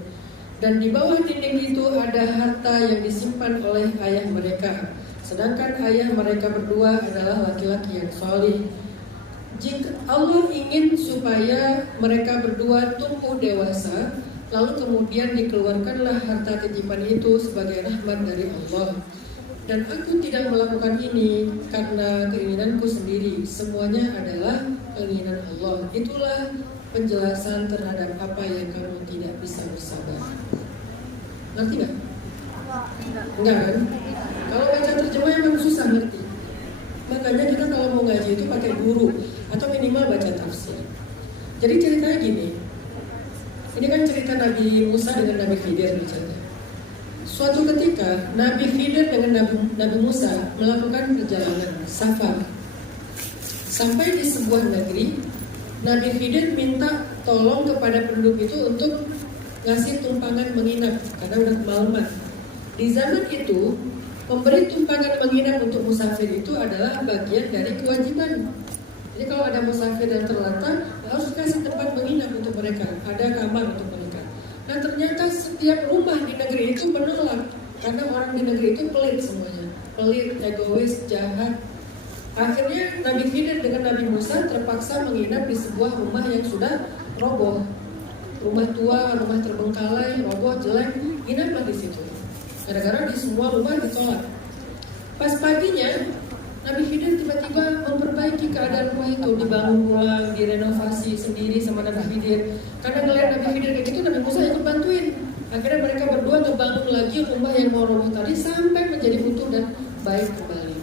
Dan di bawah dinding itu ada harta yang disimpan oleh ayah mereka. Sedangkan ayah mereka berdua adalah laki-laki yang salih. Jika Allah ingin supaya mereka berdua tumbuh dewasa, lalu kemudian dikeluarkanlah harta titipan itu sebagai rahmat dari Allah. Dan aku tidak melakukan ini karena keinginanku sendiri. Semuanya adalah keinginan Allah. Itulah penjelasan terhadap apa yang kamu tidak bisa bersabar. Ngerti gak? Enggak kan? Kalau baca terjemah emang susah ngerti. Makanya kita kalau mau ngaji itu pakai guru atau minimal baca tafsir. Jadi ceritanya gini. Ini kan cerita Nabi Musa dengan Nabi Khidir misalnya. Suatu ketika Nabi Khidir dengan Nabi Musa melakukan perjalanan safar. Sampai di sebuah negeri, Nabi Khidir minta tolong kepada penduduk itu untuk ngasih tumpangan menginap karena udah kemalaman. Di zaman itu, memberi tumpangan menginap untuk musafir itu adalah bagian dari kewajiban. Jadi kalau ada musafir yang terlantar, harus kasih tempat menginap untuk mereka, ada kamar untuk mereka. Nah ternyata setiap rumah di negeri itu menolak, karena orang di negeri itu pelit semuanya, pelit, egois, jahat. Akhirnya Nabi Khidir dengan Nabi Musa terpaksa menginap di sebuah rumah yang sudah roboh, rumah tua, rumah terbengkalai, roboh, jelek, inaplah di situ. Gara-gara di semua rumah ditolak. Pas paginya Nabi Khidir tiba-tiba memperbaiki keadaan rumah itu, dibangun ulang, direnovasi sendiri sama Nabi Khidir. Karena ngelihat Nabi Khidir kayak gitu, Nabi Musa ikut bantuin. Akhirnya mereka berdua ngebangun lagi rumah yang mau roboh tadi sampai menjadi utuh dan baik kembali.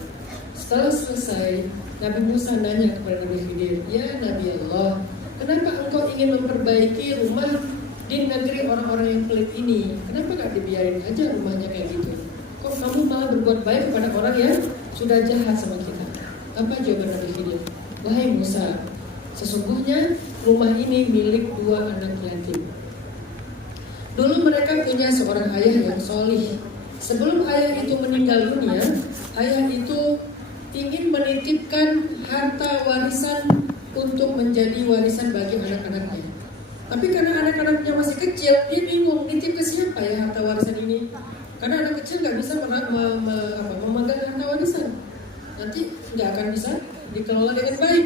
Setelah selesai, Nabi Musa nanya kepada Nabi Khidir, "Ya Nabi Allah, kenapa engkau ingin memperbaiki rumah di negeri orang-orang yang pelit ini? Kenapa gak dibiarin aja rumahnya kayak gitu? Kok kamu malah berbuat baik kepada orang yang sudah jahat sama kita?" Apa jawaban Nabi Khidir? "Wahai Musa, sesungguhnya rumah ini milik dua anak yatim. Dulu mereka punya seorang ayah yang solih. Sebelum ayah itu meninggal dunia, ayah itu ingin menitipkan harta warisan untuk menjadi warisan bagi anak-anaknya. Tapi karena anak-anaknya masih kecil, dia bingung nitip ke siapa ya harta warisan ini. Karena anak kecil nggak bisa memegang harta warisan, nanti nggak akan bisa dikelola dengan baik.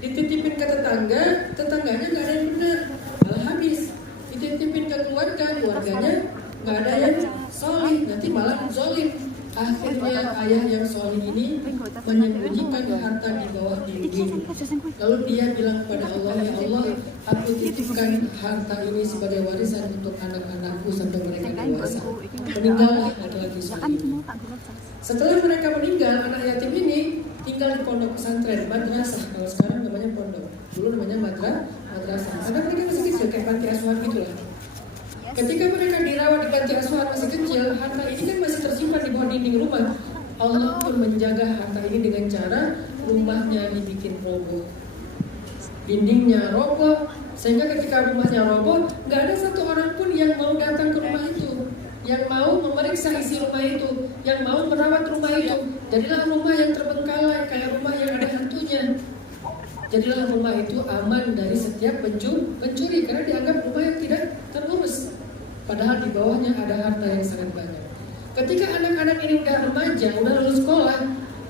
Dititipin ke tetangga, tetangganya nggak ada yang benar, malah habis. Dititipin ke keluarga, keluarganya nggak ada yang solih, nanti malah zolim. Akhirnya ayah yang solih ini menyembunyikan harta di bawah dinding. Lalu dia bilang kepada Allah, ya Allah, aku titipkan harta ini sebagai warisan untuk anak-anakku sampai mereka dewasa. Meninggallah laki-laki solih ini. Setelah mereka meninggal, anak yatim ini tinggal di pondok pesantren, madrasah. Kalau sekarang namanya pondok, dulu namanya madrasah. Karena mereka masih kecil, kayak panti asuhan gitulah. Ketika mereka dirawat di panti asuhan masih kecil, harta ini kan masih tersimpan di bawah dinding rumah. Allah pun menjaga harta ini dengan cara rumahnya dibikin roboh, dindingnya roboh, sehingga ketika rumahnya roboh, nggak ada satu orang pun yang mau datang ke rumah itu, yang mau memeriksa isi rumah itu, yang mau merawat rumah itu. Jadilah rumah yang terbengkalai, kayak rumah yang ada hantunya. Jadilah rumah itu aman dari setiap pencuri, karena dianggap rumah yang tidak terurus. Padahal di bawahnya ada harta yang sangat banyak. Ketika anak-anak ini udah remaja, udah lulus sekolah,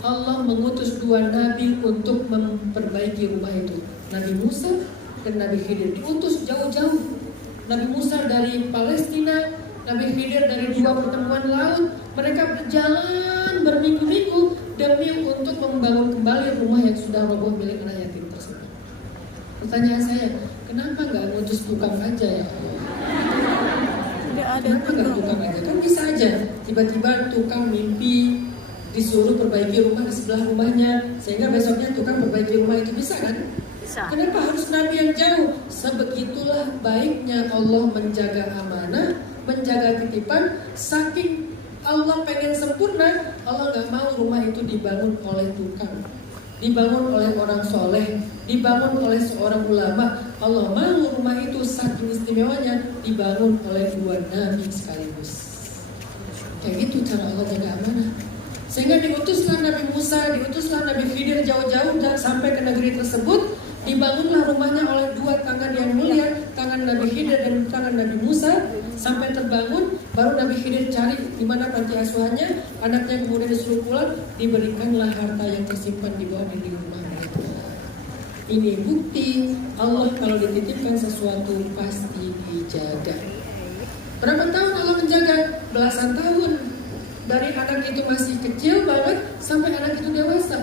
Allah mengutus 2 nabi untuk memperbaiki rumah itu. Nabi Musa dan Nabi Khidir diutus jauh-jauh. Nabi Musa dari Palestina, Nabi Khidir dari 2 pertemuan laut. Mereka berjalan berminggu-minggu demi untuk membangun kembali rumah yang sudah roboh milik anak yatim tersebut. Pertanyaan saya, kenapa nggak ngutus tukang aja ya? Kenapa nggak tukang aja? Kan bisa aja tiba-tiba tukang mimpi disuruh perbaiki rumah di sebelah rumahnya, sehingga besoknya tukang perbaiki rumah itu, bisa kan? Bisa. Kenapa harus nabi yang jauh? Sebegitulah baiknya Allah menjaga amanah, menjaga titipan. Saking Allah pengen sempurna, Allah nggak mau rumah itu dibangun oleh tukang, dibangun oleh orang soleh, dibangun oleh seorang ulama. Allah mau rumah itu saking istimewanya dibangun oleh 2 nabi sekaligus. Kayak gitu cara Allah jaga amanah. Sehingga diutuslah Nabi Musa, diutuslah Nabi Khidir jauh-jauh dan sampai ke negeri tersebut. Dibangunlah rumahnya oleh 2 tangan yang mulia, tangan Nabi Khidir dan tangan Nabi Musa. Sampai terbangun, baru Nabi Khidir cari di mana panti asuhannya, anaknya kemudian disuruh pulang, diberikanlah harta yang tersimpan di bawah dinding rumah mereka. Ini bukti Allah kalau dititipkan sesuatu pasti dijaga. Berapa tahun Allah menjaga? Belasan tahun. Dari anak itu masih kecil banget sampai anak itu dewasa.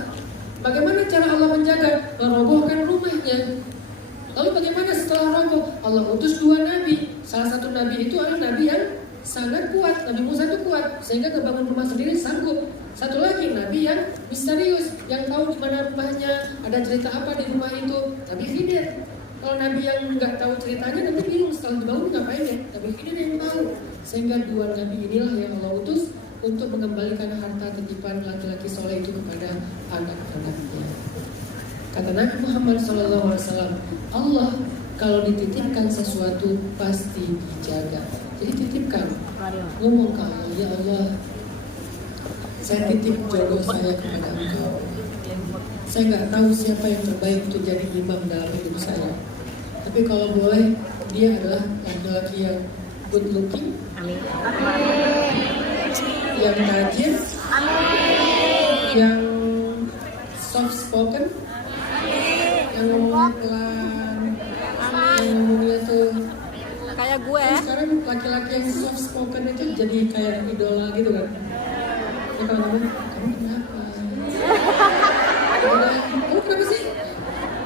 Bagaimana cara Allah menjaga? Merobohkan rumahnya. Lalu bagaimana setelah roboh? Allah utus 2 nabi. Salah satu nabi itu adalah nabi yang sangat kuat. Nabi Musa itu kuat sehingga kebangun rumah sendiri sanggup. Satu lagi nabi yang misterius, yang tahu di mana rumahnya, ada cerita apa di rumah itu, Nabi Khidir. Kalau nabi yang nggak tahu ceritanya nanti bingung setelah dibangun ngapain ya. Nabi Khidir yang tahu. Sehingga 2 nabi inilah yang Allah utus untuk mengembalikan harta titipan laki-laki soleh itu kepada anak-anaknya. Kata Nabi Muhammad SAW, Allah kalau dititipkan sesuatu pasti dijaga. Jadi titipkan, ngomong ke Allah, ya Allah, saya titip jodoh saya kepada Engkau. Saya nggak tahu siapa yang terbaik untuk jadi imam dalam hidup saya. Tapi kalau boleh, dia adalah laki-laki yang good looking, yang tajir, yang soft spoken, yang ngomongnya pelan, yang ngomongnya tuh Kayak gue. Sekarang laki-laki yang soft spoken itu jadi kayak idola gitu kan. Ya kalau ngomong, kamu kenapa? Kamu kenapa sih?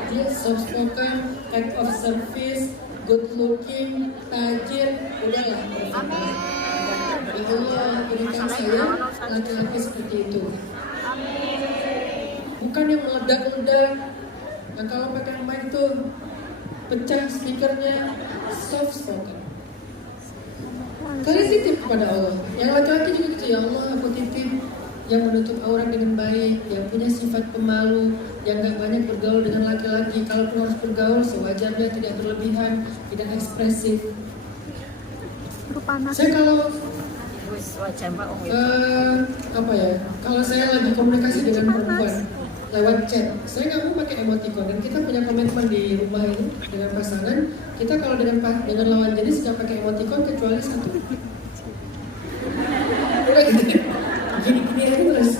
Dia soft spoken, act of service, good looking, tajir, udahlah. Amin. Ya Allah, berikan saya laki-laki seperti itu. Bukan yang meledak-ledak. Nah kalau pakai mic tuh pecah speakernya, soft spoken. Kalian titip kepada Allah. Yang laki-laki juga gitu, ya Allah aku titip yang menutup aurat dengan baik, yang punya sifat pemalu, yang gak banyak bergaul dengan laki-laki. Kalaupun harus bergaul sewajarnya, tidak berlebihan, tidak ekspresif. Saya kalau Wis wajan Pak Om. Apa ya? Kalau saya lagi komunikasi dengan perempuan lewat chat, saya nggak mau pakai emoticon. Dan kita punya komitmen di rumah ini dengan pasangan. Kita kalau dengan lawan jenis nggak pakai emoticon kecuali satu. Udah gini aja terus.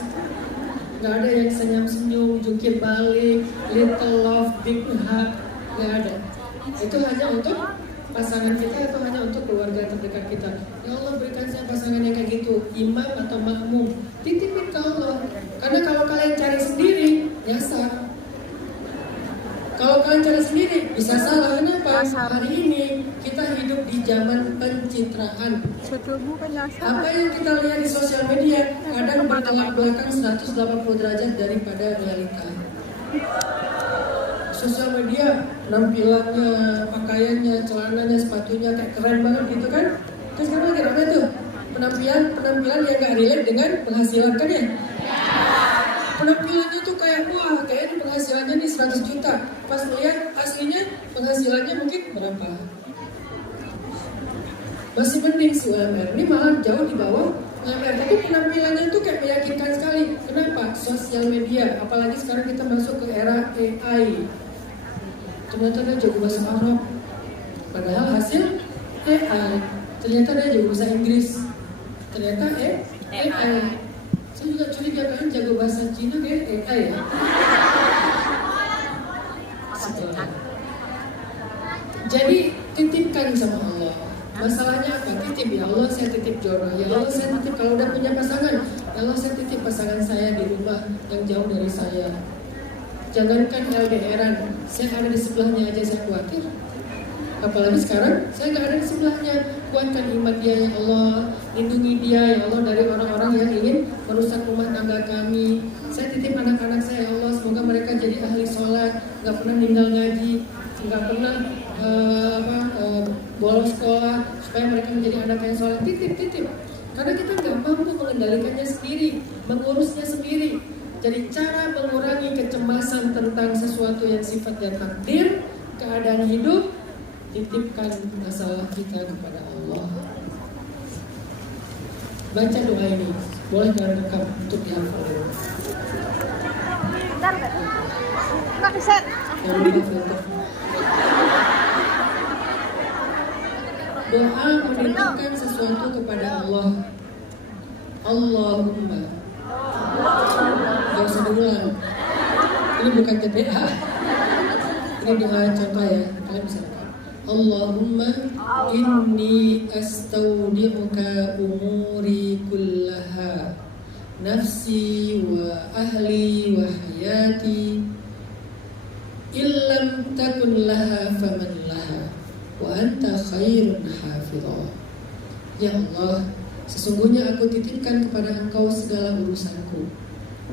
Nggak ada yang senyum-senyum, jungkir balik, little love, big hug, nggak ada. Itu hanya untuk pasangan kita atau hanya untuk keluarga terdekat kita. Ya Allah, berikan saya pasangan yang kayak gitu, imam atau makmum. Titipin ke Allah. Karena kalau kalian cari sendiri, ya sah. Kalau kalian cari sendiri, bisa salah. Kenapa? Hari ini kita hidup di zaman pencitraan. Apa yang kita lihat di sosial media kadang bertolak belakang 180 derajat daripada realita. Sosial media, penampilannya, pakaiannya, celananya, sepatunya kayak keren banget gitu kan. Terus sekarang lagi rame tuh penampilan yang gak relate dengan penghasilan kan ya. Penampilannya tuh kayak wah, kayaknya penghasilannya nih 100 juta. Pas lihat aslinya penghasilannya mungkin berapa. Masih mending si UMR, ini malah jauh di bawah UMR. Tapi penampilannya tuh kayak meyakinkan sekali. Kenapa? Sosial media, apalagi sekarang kita masuk ke era AI. Ternyata dia jago bahasa Arab, padahal hasil AI. Ternyata dia jago bahasa Inggris, ternyata AI. Saya juga curiga kan jago bahasa Cina kayak AI ya. Jadi titipkan sama Allah. Masalahnya apa? Titip, ya Allah saya titip jodoh, ya Allah saya titip kalau udah punya pasangan, ya Allah saya titip pasangan saya di rumah yang jauh dari saya. Jangankan LDRan, saya ada di sebelahnya aja saya khawatir. Apalagi sekarang saya nggak ada di sebelahnya. Kuatkan iman dia ya Allah, lindungi dia ya Allah dari orang-orang yang ingin merusak rumah tangga kami. Saya titip anak-anak saya ya Allah, semoga mereka jadi ahli sholat, nggak pernah ninggal ngaji, nggak pernah bolos sekolah, supaya mereka menjadi anak yang sholat. Titip. Karena kita nggak mampu mengendalikannya sendiri, mengurusnya sendiri. Jadi cara mengurangi kecemasan tentang sesuatu yang sifatnya takdir, keadaan hidup, titipkan masalah kita kepada Allah. Baca doa ini, boleh jangan rekam untuk dihafal. Nggak bisa. Jangan lupa filter. Doa menitipkan sesuatu kepada Allah. Allahumma. Gak usah diulang. Ini bukan TPA. Ini doa contoh ya. Kalian bisa rekam. Allahumma inni astaudi'uka umuri kullaha, nafsi wa ahli wa hayati, illam takun laha faman laha, wa anta khairun hafidha. Ya Allah, sesungguhnya aku titipkan kepada Engkau segala urusanku,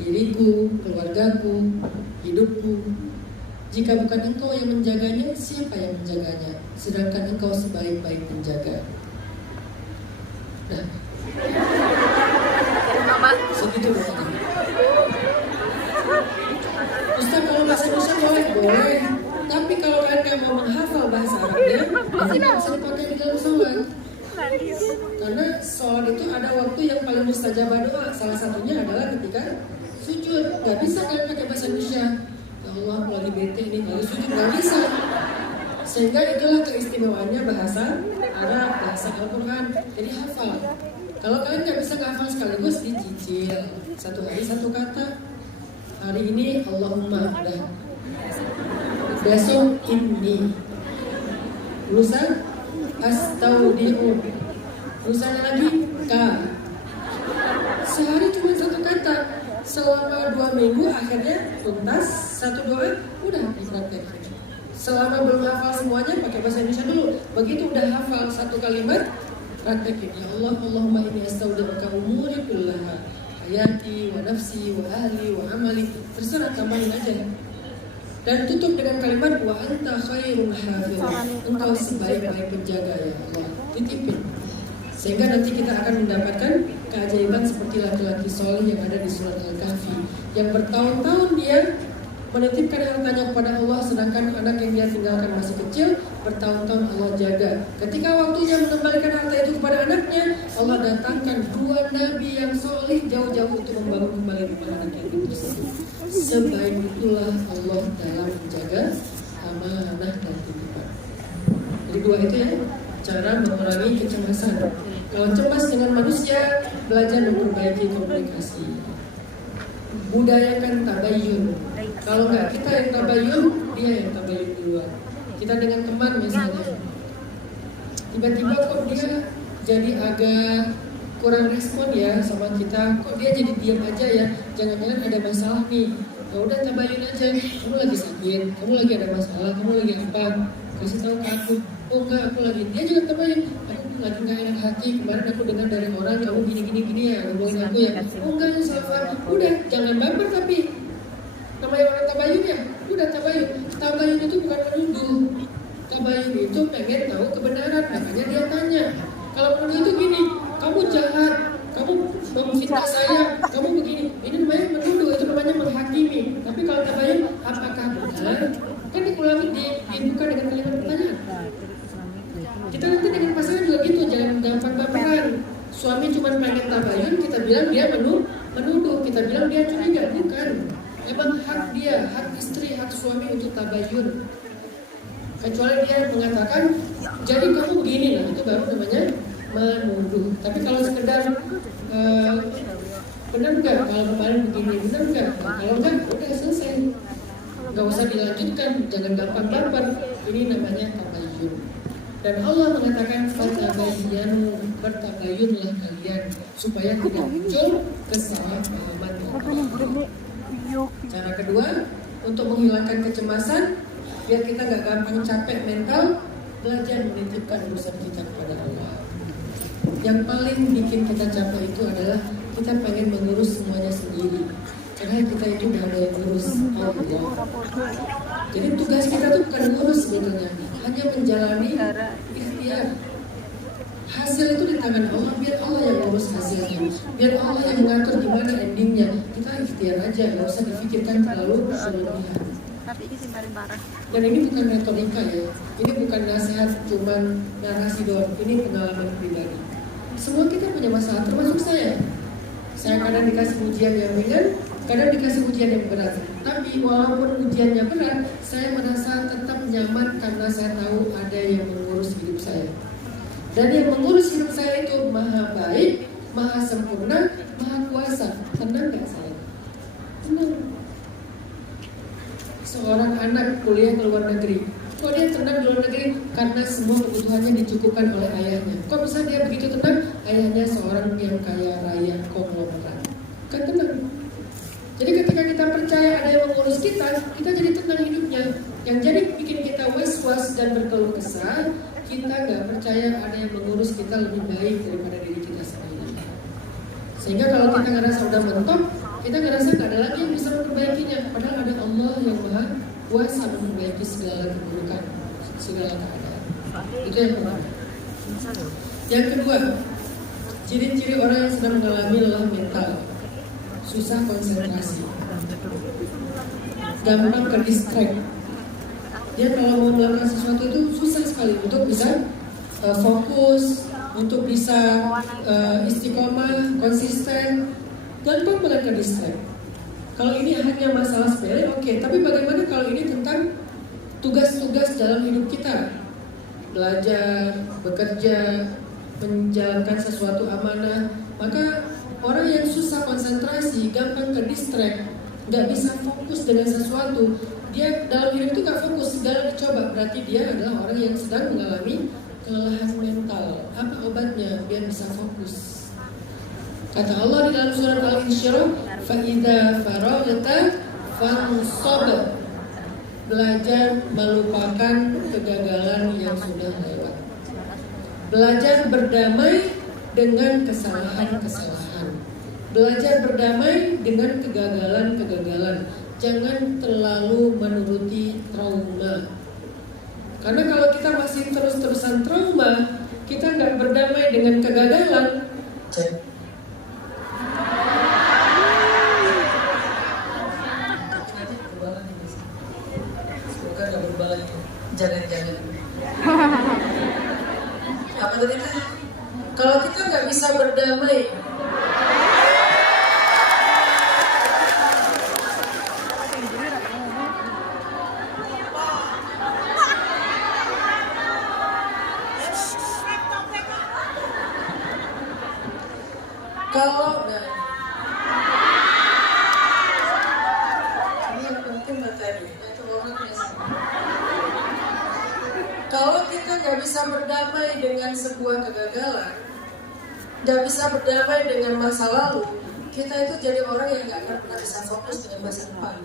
diriku, keluargaku, hidupku. Jika bukan Engkau yang menjaganya, siapa yang menjaganya? Sedangkan Engkau sebaik-baik penjaga. Nah, segitu doanya. Ustaz, kalau bahasa Indonesia boleh. Tapi kalau kalian mau menghafal bahasa Arabnya, nggak bisa dipakai di dalam sholat. Karena sholat itu ada waktu yang paling mustajabah doa. Salah satunya adalah ketika sujud. Gak bisa kalian pakai bahasa Indonesia. Ya Allah, lagi bete ini, lagi sujud, gak bisa. Sehingga itulah keistimewaannya bahasa Arab, bahasa Al-Quran. Jadi hafal. Kalau kalian gak bisa hafal sekaligus, dicicil. Satu hari satu kata. Hari ini Allahumma udah. Besok inni. Lusa astaudi'u. Lusanya lagi ka. Sehari cuma satu kata. Selama 2 minggu akhirnya tuntas satu doa udah dipraktekin. Selama belum hafal semuanya pakai bahasa Indonesia dulu. Begitu udah hafal satu kalimat praktekin. Ya Allah, Allahumma inni astaudi'uka umuri kullaha, hayati wa nafsi wa ahli wa amali. Terserah, tambahin aja. Dan tutup dengan kalimat wa anta khairun hafidh. Engkau sebaik-baik penjaga ya Allah. Titipin. Sehingga nanti kita akan mendapatkan keajaiban seperti laki-laki soleh yang ada di surat Al-Kahfi, yang bertahun-tahun dia menitipkan hartanya kepada Allah, sedangkan anak yang dia tinggalkan masih kecil, bertahun-tahun Allah jaga. Ketika waktunya mengembalikan harta itu kepada anaknya, Allah datangkan 2 nabi yang soleh jauh-jauh untuk membangun kembali rumah anak yang itu. Sebaik itulah Allah dalam menjaga amanah dan titipan. Jadi 2 itu ya, cara mengurangi kecemasan. Kalau cemas dengan manusia, belajar memperbaiki komunikasi. Budayakan tabayun. Kalau nggak kita yang tabayun, dia yang tabayun duluan. Kita dengan teman misalnya, tiba-tiba kok dia jadi agak kurang respon ya sama kita, kok dia jadi diam aja ya, jangan-jangan ada masalah nih. Ya udah tabayun aja, kamu lagi sakit, kamu lagi ada masalah, kamu lagi apa, kasih tahu ke aku. Oh enggak, aku lagi, dia juga tabayun, aku lagi nggak enak hati, kemarin aku dengar dari orang kamu gini ya, ngomongin aku ya. Oh enggak, salah, udah jangan baper. Tapi namanya orang tabayun ya, udah tabayun. Tabayun itu bukan menuduh, tabayun itu pengen tahu kebenaran, makanya dia tanya. Kalau menuduh itu gini, kamu jahat, kamu memfitnah saya, kamu begini, ini namanya menuduh, itu namanya menghakimi. Tapi kalau tabayun, apakah benar? Kan diulangi, dibuka dengan kalimat pertanyaan. Kita nanti dengan pasangan juga gitu, jangan gampang baperan. Suami cuma pengen tabayun, kita bilang dia menuduh, kita bilang dia curiga, bukan. Emang hak dia, hak istri, hak suami untuk tabayun. Kecuali dia mengatakan, jadi kamu begini lah, itu baru namanya menuduh. Tapi kalau sekedar benar nggak, kalau kemarin begini, benar nggak? Kalau enggak, udah selesai. Nggak usah dilanjutkan, jangan gampang baper. Ini namanya tabayun. Dan Allah mengatakan fatabayyanu, bertabayunlah kalian supaya tidak muncul kesalahpahaman. Cara kedua, untuk menghilangkan kecemasan, biar kita nggak gampang capek mental, belajar menitipkan urusan kita kepada Allah. Yang paling bikin kita capek itu adalah kita pengen mengurus semuanya sendiri. Karena kita itu udah ada yang ngurus Allah. Jadi tugas kita tuh bukan ngurus sebetulnya, hanya menjalani ikhtiar. Hasil itu di tangan Allah, biar Allah yang ngurus hasilnya, biar Allah yang mengatur gimana endingnya. Kita ikhtiar aja, nggak usah difikirkan terlalu berlebihan. Dan ini bukan retorika ya, ini bukan nasihat cuman narasi doang, ini pengalaman pribadi. Semua kita punya masalah, termasuk saya. Saya kadang dikasih ujian yang ringan, kadang dikasih ujian yang berat. Tapi walaupun ujiannya berat, saya merasa tetap nyaman karena saya tahu ada yang mengurus hidup saya. Dan yang mengurus hidup saya itu maha baik, maha sempurna, maha kuasa. Tenang gak saya? Tenang. Seorang anak kuliah ke luar negeri, kok dia tenang di luar negeri? Karena semua kebutuhannya dicukupkan oleh ayahnya. Kok bisa dia begitu tenang? Ayahnya seorang yang kaya raya konglomerat. Kan tenang. Jadi ketika kita percaya ada yang mengurus kita jadi tenang hidupnya. Yang jadi bikin kita was-was dan berkeluh kesah, kita gak percaya ada yang mengurus kita lebih baik daripada diri kita sendiri. Sehingga kalau kita ngerasa udah mentok, kita ngerasa gak ada lagi yang bisa memperbaikinya. Padahal ada Allah yang maha kuasa memperbaiki segala keburukan, segala keadaan. Itu yang pertama. Yang kedua, ciri-ciri orang yang sedang mengalami lelah mental, susah konsentrasi, gampang ke distract. Dia kalau mau melakukan sesuatu itu susah sekali untuk bisa fokus, untuk bisa istiqomah, konsisten, gampang banget ke distract. Kalau ini hanya masalah sepele, oke. Tapi bagaimana kalau ini tentang tugas-tugas dalam hidup kita? Belajar, bekerja, menjalankan sesuatu amanah. Maka orang yang susah konsentrasi, gampang ke distract, nggak bisa fokus dengan sesuatu. Dia dalam hidup itu gak fokus, segala dicoba. Berarti dia adalah orang yang sedang mengalami kelelahan mental. Apa obatnya biar bisa fokus? Kata Allah di dalam surat Al-Insyirah, فَإِذَا فَرَغْتَ فَانْصَبْ. Belajar melupakan kegagalan yang sudah lewat. Belajar berdamai dengan kesalahan-kesalahan. Belajar berdamai dengan kegagalan-kegagalan. Jangan terlalu menuruti trauma. Karena kalau kita masih terus-terusan trauma, kita nggak berdamai dengan kegagalan. jangan-jangan. Apa tadi? Kalau kita nggak bisa berdamai, kalau ini yang penting materi, itu orang biasa. Kalau kita nggak bisa berdamai dengan sebuah kegagalan, nggak bisa berdamai dengan masa lalu, kita itu jadi orang yang nggak akan pernah bisa fokus dengan masa depan.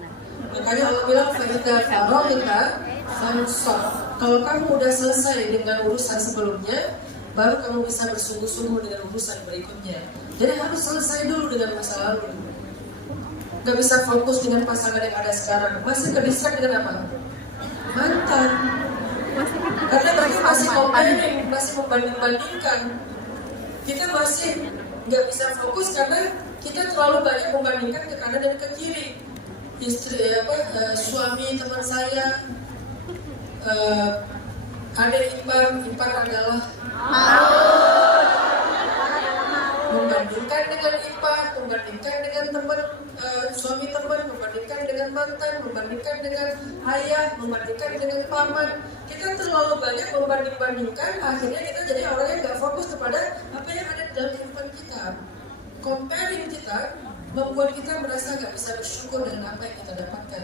Makanya Allah bilang fa'idha faragta fansab. Kalau kamu udah selesai dengan urusan sebelumnya, baru kamu bisa bersungguh-sungguh dengan urusan berikutnya. Jadi harus selesai dulu dengan masa lalu. Gak bisa fokus dengan pasangan yang ada sekarang. Masih kedistrak dengan apa? Mantan. Karena mereka masih comparing, masih membanding-bandingkan. Kita masih gak bisa fokus karena kita terlalu banyak membandingkan ke kanan dan ke kiri. Suami teman saya, adik ipar adalah membandingkan dengan ipar, membandingkan dengan teman, suami teman, membandingkan dengan mantan, membandingkan dengan ayah, membandingkan dengan paman. Kita terlalu banyak membanding-bandingkan, akhirnya kita jadi orang yang gak fokus kepada apa yang ada dalam kehidupan kita. Comparing kita membuat kita merasa gak bisa bersyukur dengan apa yang kita dapatkan.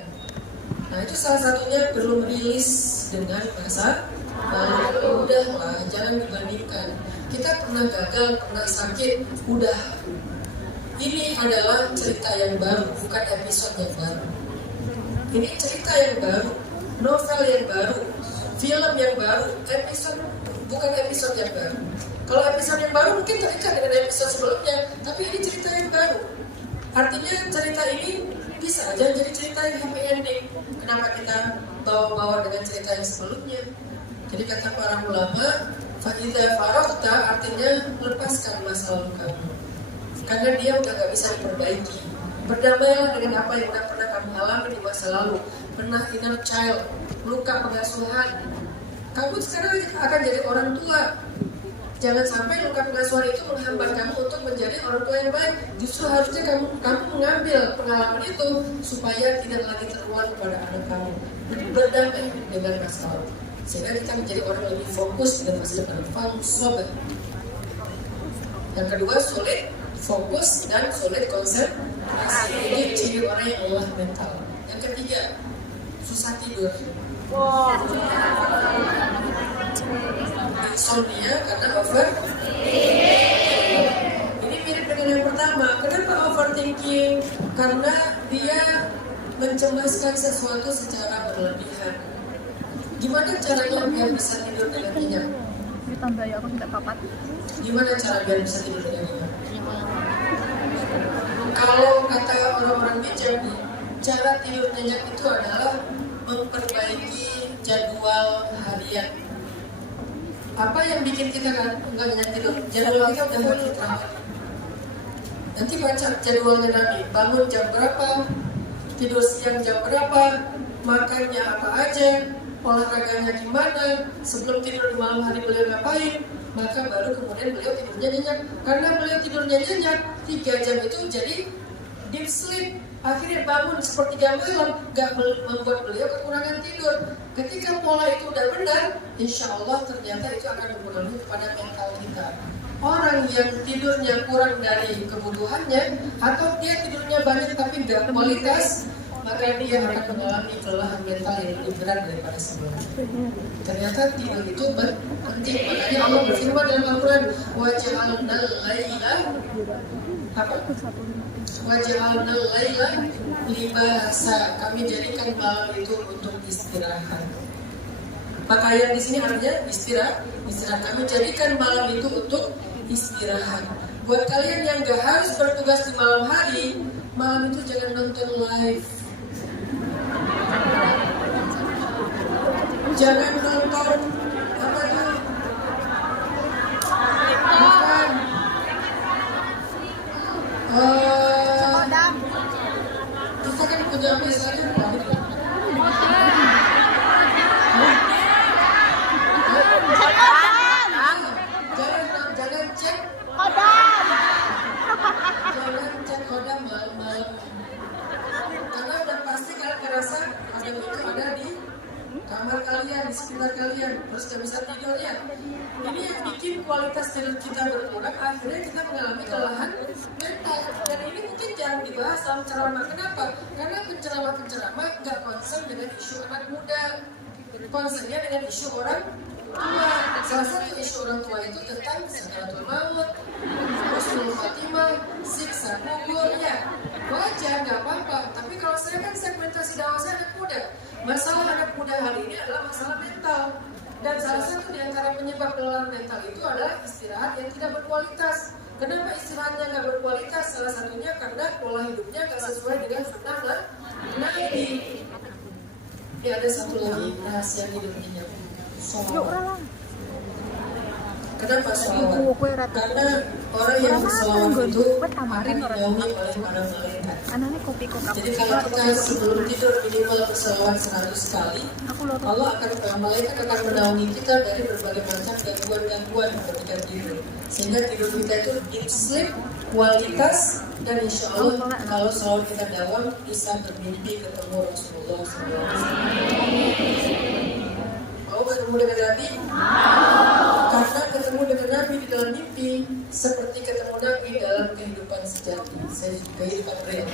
Nah itu salah satunya belum rilis dengan masa lalu. Udahlah, jangan dibandingkan. Kita pernah gagal, pernah sakit, udah. Ini adalah cerita yang baru, bukan episode yang baru. Ini cerita yang baru, novel yang baru, film yang baru, episode bukan episode yang baru. Kalau episode yang baru mungkin terikat dengan episode sebelumnya, tapi ini cerita yang baru. Artinya cerita ini bisa aja jadi cerita yang happy ending. Kenapa kita bawa-bawa dengan cerita yang sebelumnya? Jadi kata para ulama, fa'idha faragta artinya lepaskan masa lalu kamu. Karena dia udah gak bisa diperbaiki. Berdamailah dengan apa yang udah pernah kamu alami di masa lalu. Pernah inner child, luka pengasuhan. Kamu sekarang akan jadi orang tua. Jangan sampai luka pengasuhan itu menghambat kamu untuk menjadi orang tua yang baik. Justru harusnya kamu mengambil pengalaman itu supaya tidak lagi terulang kepada anak kamu. Berdamai dengan masa lalu, sehingga kita menjadi orang lebih fokus dengan masa depan. Fansab. Yang kedua, sulit fokus dan sulit konsentrasi. Ini ciri orang yang lelah mental. Yang ketiga, susah tidur. Insomnia karena ini mirip dengan yang pertama. Kenapa overthinking? Karena dia mencemaskan sesuatu secara berlebihan. Gimana caranya biar bisa tidur dengan nyenyak? Ditambah ya aku tidak papat. Gimana cara biar bisa tidur dengan nyenyak? Kalau kata orang-orang bijak, cara tidur nyenyak itu adalah memperbaiki jadwal harian. Apa yang bikin kita nggak nyenyak tidur? Jadwal kita udah harus terakhir. Nanti baca jadwalnya Nabi. Bangun jam berapa? Tidur siang jam berapa? Makannya apa aja? Olahraganya gimana? Sebelum tidur di malam hari beliau ngapain? Maka baru kemudian beliau tidurnya nyenyak. Karena beliau tidurnya nyenyak 3 jam itu jadi deep sleep. Akhirnya bangun sepertiga malam, gak membuat beliau kekurangan tidur. Ketika pola itu udah benar, insya Allah ternyata itu akan mempengaruhi kepada mental kita. Orang yang tidurnya kurang dari kebutuhannya, atau dia tidurnya banyak tapi gak kualitas, maka dia akan mengalami kelelahan mental yang lebih berat daripada sebelumnya. Ternyata tidur itu penting. Makanya Allah berfirman dalam Al-Quran, waj'alnal laila waj'alnal laila libasa. Kami jadikan malam itu untuk istirahat. Pakaian di sini artinya istirahat. Kami jadikan malam itu untuk istirahat. Buat kalian yang gak harus bertugas di malam hari, malam itu jangan nonton live. Jangan nonton apa itu? Bukan. Kita kan punya misalnya kamar kalian, di sekitar kalian, terus gak bisa tidur ya. Ini yang bikin kualitas tidur kita berkurang, akhirnya kita mengalami kelelahan mental. Dan ini mungkin jarang dibahas dalam ceramah. Kenapa? Karena penceramah-penceramah gak konsen dengan isu anak muda, konsennya dengan isu orang tua. Salah satu isu orang tua itu tentang sakaratul maut, husnul khotimah, siksa kubur ya. Wajar, nggak apa-apa. Tapi kalau saya kan segmentasi dakwah saya anak muda. Masalah anak muda hari ini adalah masalah mental. Dan salah satu di antara penyebab kelelahan mental itu adalah istirahat yang tidak berkualitas. Kenapa istirahatnya nggak berkualitas? Salah satunya karena pola hidupnya nggak sesuai dengan sunnah Nabi. Ya ada satu lagi rahasia hidupnya. Sholat. Kenapa sholawat? Karena orang yang bersolawat itu akan dijauhi oleh para malaikat. Jadi kalau kita sebelum tidur minimal bersolawat 100 kali, malaikat akan menaungi kita dari berbagai macam gangguan-gangguan ketika tidur. Sehingga tidur kita itu deep sleep, kualitas, dan insya Allah kalau sholawat kita dawam bisa bermimpi ketemu Rasulullah SAW. Mau ketemu dengan Nabi? Karena ketemu dengan Nabi di dalam mimpi seperti ketemu Nabi dalam kehidupan sejati, kehidupan real.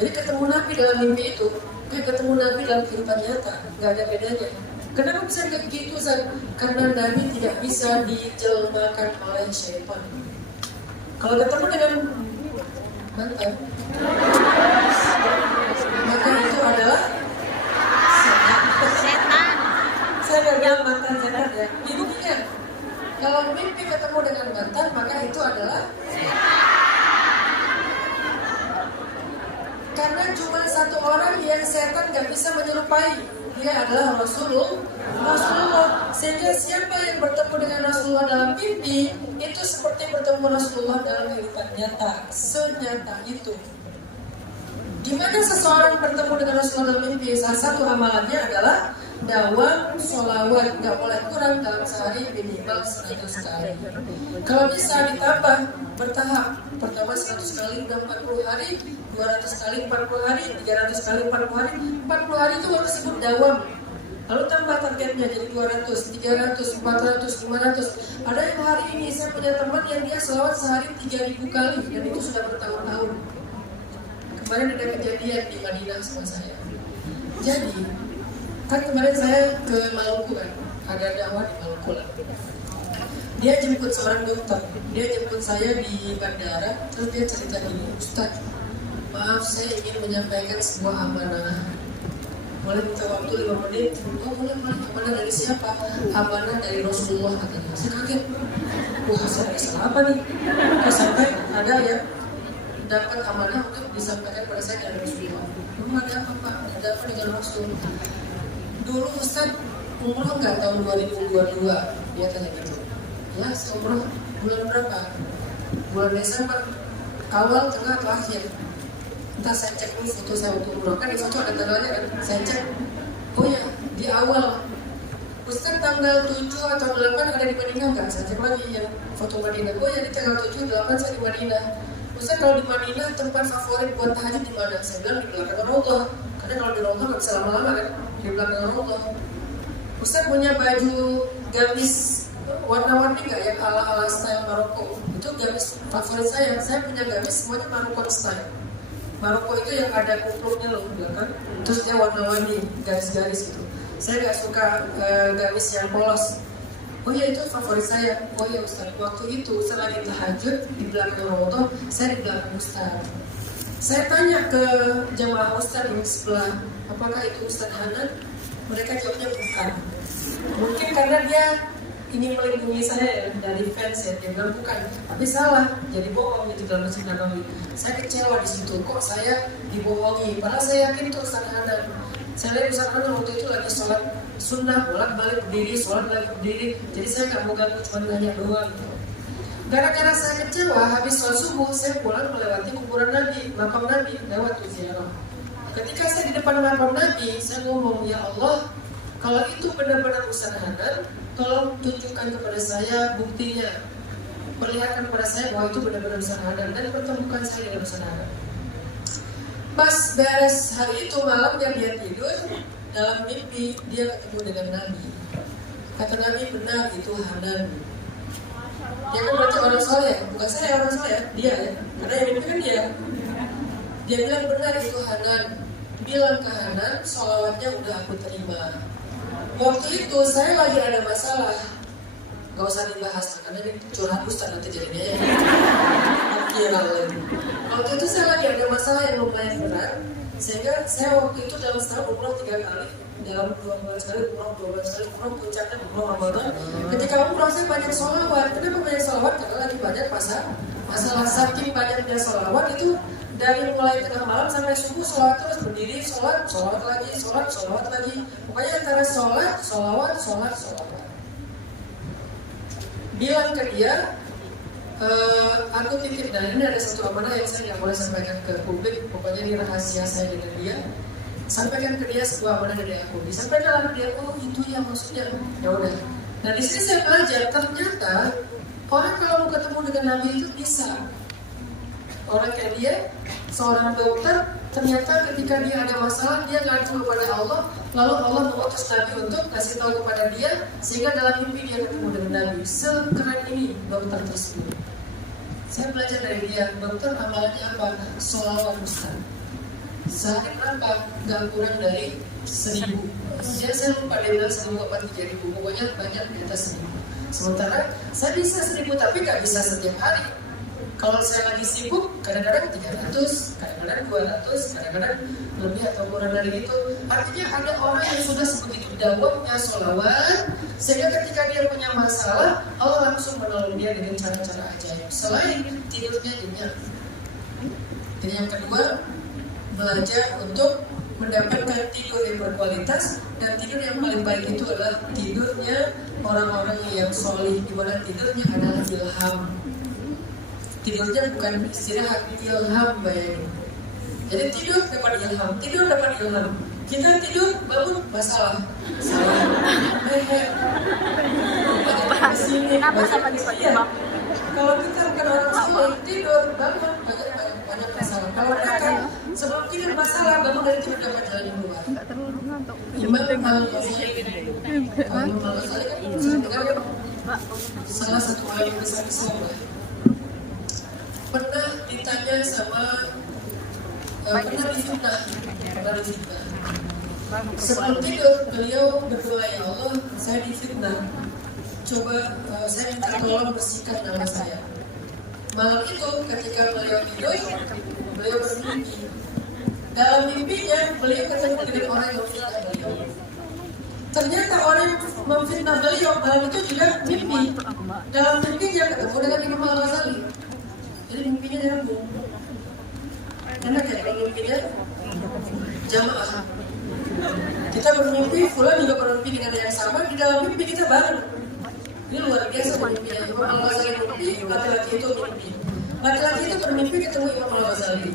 Jadi ketemu Nabi dalam mimpi itu kayak ketemu Nabi dalam kehidupan nyata, nggak ada bedanya. Kenapa bisa kayak gitu, Zat? Karena Nabi tidak bisa dijelmakan oleh syaitan. Kalau ketemu dengan mantan, maka itu adalah setan. Saya nggak bilang mantan setan ya. Dibuktikan. Kalau mimpi ketemu dengan mantan, maka itu adalah karena cuma satu orang yang setan gak bisa menyerupai. Dia adalah Rasulullah. Sehingga siapa yang bertemu dengan Rasulullah dalam mimpi, itu seperti bertemu Rasulullah dalam kehidupan nyata. Senyata itu. Di mana seseorang bertemu dengan Rasulullah dalam mimpi, salah satu amalannya adalah dawam sholawat, gak boleh kurang dalam sehari minimal 100 kali. Kalau bisa ditambah bertahap, pertama 100 kali udah 40 hari, 200 kali 40 hari, 300 kali 40 hari. 40 hari itu waktu disebut dawam. Lalu tambah targetnya jadi 200, 300, 400, 500. Ada yang hari ini saya punya teman yang dia sholawat sehari 3000 kali, dan itu sudah bertahun-tahun. Kemarin ada kejadian di Madinah sama saya. Jadi kan kemarin saya ke Maluku kan, ada dakwah di Maluku lah. Dia jemput seorang dokter, dia jemput saya di bandara, terus dia cerita gini, Ustaz, maaf saya ingin menyampaikan sebuah amanah. Boleh minta waktu 5 menit? Oh boleh, amanah dari siapa? Amanah dari Rasulullah katanya. Saya kaget, wah saya bisa apa nih? Terus sampai ada ya dapat amanah untuk disampaikan pada saya dari Rasulullah. Ada apa Pak? Ada apa dengan Rasul? Dulu Ustaz umroh nggak tahun 2022? Dia tanya gitu. Ya, umroh bulan berapa? Bulan Desember, awal, tengah, atau akhir. Entah saya cek dulu foto saya untuk umroh. Kan di foto ada tanggalnya kan? Saya cek. Oh ya, di awal. Ustaz tanggal 7 atau 8 ada di Madinah nggak? Saya cek lagi yang foto Madinah. Oh ya, di tanggal 7, 8 saya di Madinah. Ustaz kalau di Madinah tempat favorit buat tahajud di mana? Saya bilang di belakang Raudhah. Karena kalau di Raudhah nggak bisa lama-lama kan? Di belakang Raudhah. Ustaz punya baju gamis warna-warni nggak yang ala-ala style Maroko? Itu gamis favorit saya. Saya punya gamis semuanya Maroko style. Maroko itu yang ada kupluknya loh belakang. Terus dia warna-warni, garis-garis gitu. Saya nggak suka gamis yang polos. Oh ya itu favorit saya. Oh ya Ustaz, waktu itu saya lagi tahajud di belakang Raudhah, saya di belakang Ustaz. Saya tanya ke jamaah Ustaz yang sebelah, apakah itu Ustaz Hanan? Mereka jawabnya bukan. Mungkin karena dia ingin melindungi saya dari fans ya, dia bilang bukan. Tapi salah, jadi bohong itu dalam Masjid Nabawi. Saya kecewa di situ, kok saya dibohongi? Padahal saya yakin itu Ustaz Hanan. Saya lihat Ustaz Hanan waktu itu lagi sholat sunnah, bolak-balik berdiri, sholat lagi berdiri. Jadi saya nggak mau ganggu, cuma nanya doang gitu. Gara-gara saya kecewa, habis sholat subuh, saya pulang melewati kuburan Nabi, makam Nabi, lewat tuh ziarah. Ketika saya di depan makam Nabi, saya ngomong, ya Allah, kalau itu benar-benar Ustaz Hanan, tolong tunjukkan kepada saya buktinya. Perlihatkan kepada saya bahwa itu benar-benar Ustaz Hanan, dan pertemukan saya dengan Ustaz Hanan. Pas beres hari itu malamnya dia tidur, dalam mimpi dia ketemu dengan Nabi. Kata Nabi, benar itu Hanan. Dia kan berarti orang soleh, bukan saya orang soleh, dia ya. Karena yang mimpi kan dia. Dia bilang benar itu Hanan. Bilang ke Hanan, sholawatnya udah aku terima. Waktu itu saya lagi ada masalah. Gak usah dibahas, karena ini curhat ustaz nanti jadinya ya. Waktu itu saya lagi ada masalah yang lumayan berat, sehingga saya waktu itu dalam setahun umroh 3 kali, dalam 2 bulan sekali umroh, 2 bulan sekali umroh, puncaknya umroh Ramadan. Ketika umroh saya banyak sholawat. Kenapa banyak sholawat? Karena lagi banyak masalah saking banyaknya sholawat itu dari mulai tengah malam sampai subuh sholawat terus, berdiri sholawat lagi, sholawat lagi. Pokoknya antara sholawat. Bilang ke dia, aku titip, dan ini ada satu amanah yang saya nggak boleh sampaikan ke publik, pokoknya ini rahasia saya dengan dia. Sampaikan ke dia sebuah amanah dari aku. Disampaikan sama dia, oh itu ya maksudnya. Ya udah. Nah di sini saya belajar, ternyata orang kalau mau ketemu dengan Nabi itu bisa. Orang kayak dia, seorang dokter, ternyata ketika dia ada masalah, dia ngadu kepada Allah, lalu Allah mengutus Nabi untuk kasih tahu kepada dia, sehingga dalam mimpi dia ketemu dengan Nabi. Sekeren ini dokter tersebut. Saya belajar dari dia, dokter amalannya apa? Sholawat Ustaz. Sehari berapa? Gak kurang dari 1000. Ya, saya lupa dia bilang 1000 apa 3000, pokoknya banyak di atas 1000. Sementara saya bisa 1000 tapi gak bisa setiap hari. Kalau saya lagi sibuk, kadang-kadang 300, kadang-kadang 200, kadang-kadang lebih atau kurang dari itu. Artinya ada orang yang sudah sebegitu dawamnya sholawat, sehingga ketika dia punya masalah, Allah langsung menolong dia dengan cara-cara ajaib. Selain tidurnya nyenyak. Dan yang kedua, belajar untuk mendapatkan tidur yang berkualitas, dan tidur yang paling baik itu adalah tidurnya orang-orang yang solih, di mana tidurnya adalah ilham. Tidurnya bukan istirahat, ilham, bayangin. Jadi tidur dapat ilham. Kita tidur bangun masalah, salah, Kenapa sama dipakai? Kalau kita bukan orang soleh, tidur bangun banyak masalah. Kalau mereka sebelum tidur masalah, bangun dari tidur dapat jalan yang keluar. Imam Al-Ghazali kan salah satu alim besar Islam. Pernah ditanya sama pernah difitnah. Sebelum tidur beliau berdoa, ya Allah, saya difitnah. Coba saya minta tolong bersihkan nama saya. Malam itu ketika beliau tidur, beliau bermimpi. Dalam mimpinya beliau ketemu dengan orang yang memfitnah beliau. Ternyata orang yang memfitnah beliau malam itu juga mimpi. Dalam mimpinya ketemu dengan Imam Al-Ghazali. Jadi mimpinya nyambung. Enak ya kalau mimpinya jamaah. Kita bermimpi, Fulan juga bermimpi dengan yang sama. Di dalam mimpi kita bareng. Ini luar biasa mimpinya. Imam Al-Ghazali mimpi, laki-laki itu mimpi. Laki-laki itu bermimpi ketemu Imam Al-Ghazali.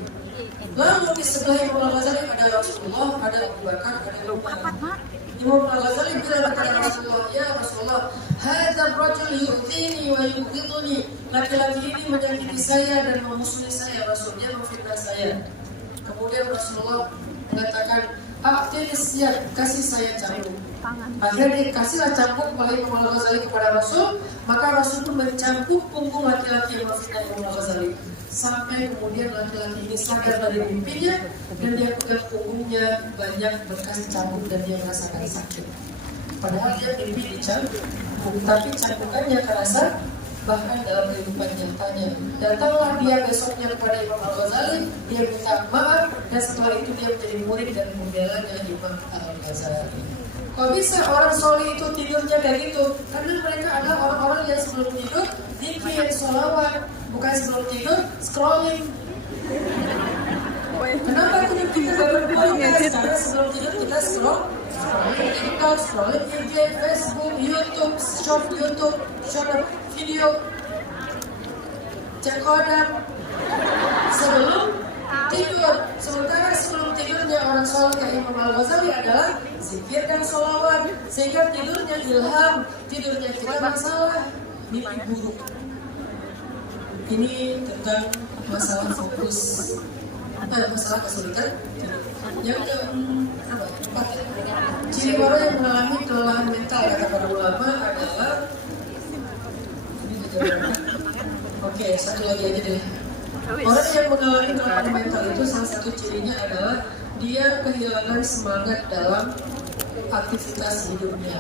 Lalu di sebelah Imam Al-Ghazali ada Rasulullah, ada Abu Bakar, ada Umar. Imam Al-Ghazali bilang kepada Rasulullah, ya Rasulullah, hadzal rajul yu'tini wa yughiduni. Laki-laki ini menyakiti saya dan memusuhi saya, Rasulnya memfitnah saya. Kemudian Rasulullah mengatakan, siap, kasih saya cambuk. Akhirnya dikasihlah cambuk oleh Imam Al-Ghazali kepada Rasul. Maka Rasul pun mencambuk punggung laki-laki yang memfitnah Imam Al-Ghazali. Sampai kemudian laki-laki ini sadar dari mimpinya, dan dia pegang punggungnya banyak bekas cambuk dan dia merasakan sakit. Padahal dia mimpi dicambuk, tapi cambukannya kerasa bahkan dalam kehidupan nyatanya. Datanglah dia besoknya kepada Imam Al-Ghazali, dia minta maaf, dan setelah itu dia menjadi murid dan pembelanya Imam Al-Ghazali. Kok bisa orang soleh itu tidurnya kayak gitu? Karena mereka adalah orang-orang yang sebelum tidur zikir, sholawat, bukan sebelum tidur scrolling. Kenapa kita gak berkualitas? Karena sebelum tidur kita scrolling TikTok, scrolling IG, Facebook, YouTube, short video, cek kodam sebelum tidur. Sementara sebelum tidurnya orang soleh kayak Imam Al-Ghazali adalah zikir dan sholawat, sehingga tidurnya ilham, tidurnya kita masalah mimpi buruk. Ini tentang masalah fokus, masalah kesulitan. Yang keempat, Ciri orang yang mengalami kelelahan mental kata para ulama adalah oke, satu lagi aja deh. Orang yang mengalami kelelahan mental itu salah satu cirinya adalah dia kehilangan semangat dalam aktivitas hidupnya.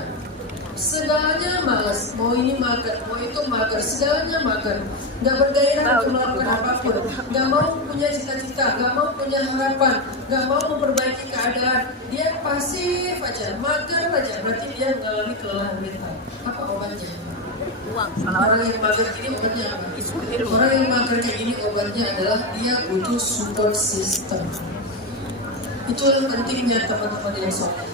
Segalanya malas, mau ini mager, mau itu mager, segalanya mager. Gak bergairah untuk melakukan apapun, gak mau punya cita-cita, gak mau punya harapan, gak mau memperbaiki keadaan. Dia pasif aja, mager aja, berarti dia mengalami kelelahan mental. Apa obatnya? Orang yang mager ini obatnya apa? Orang yang mager kayak gini obatnya adalah dia butuh support system. Itu yang pentingnya teman-teman yang soleh.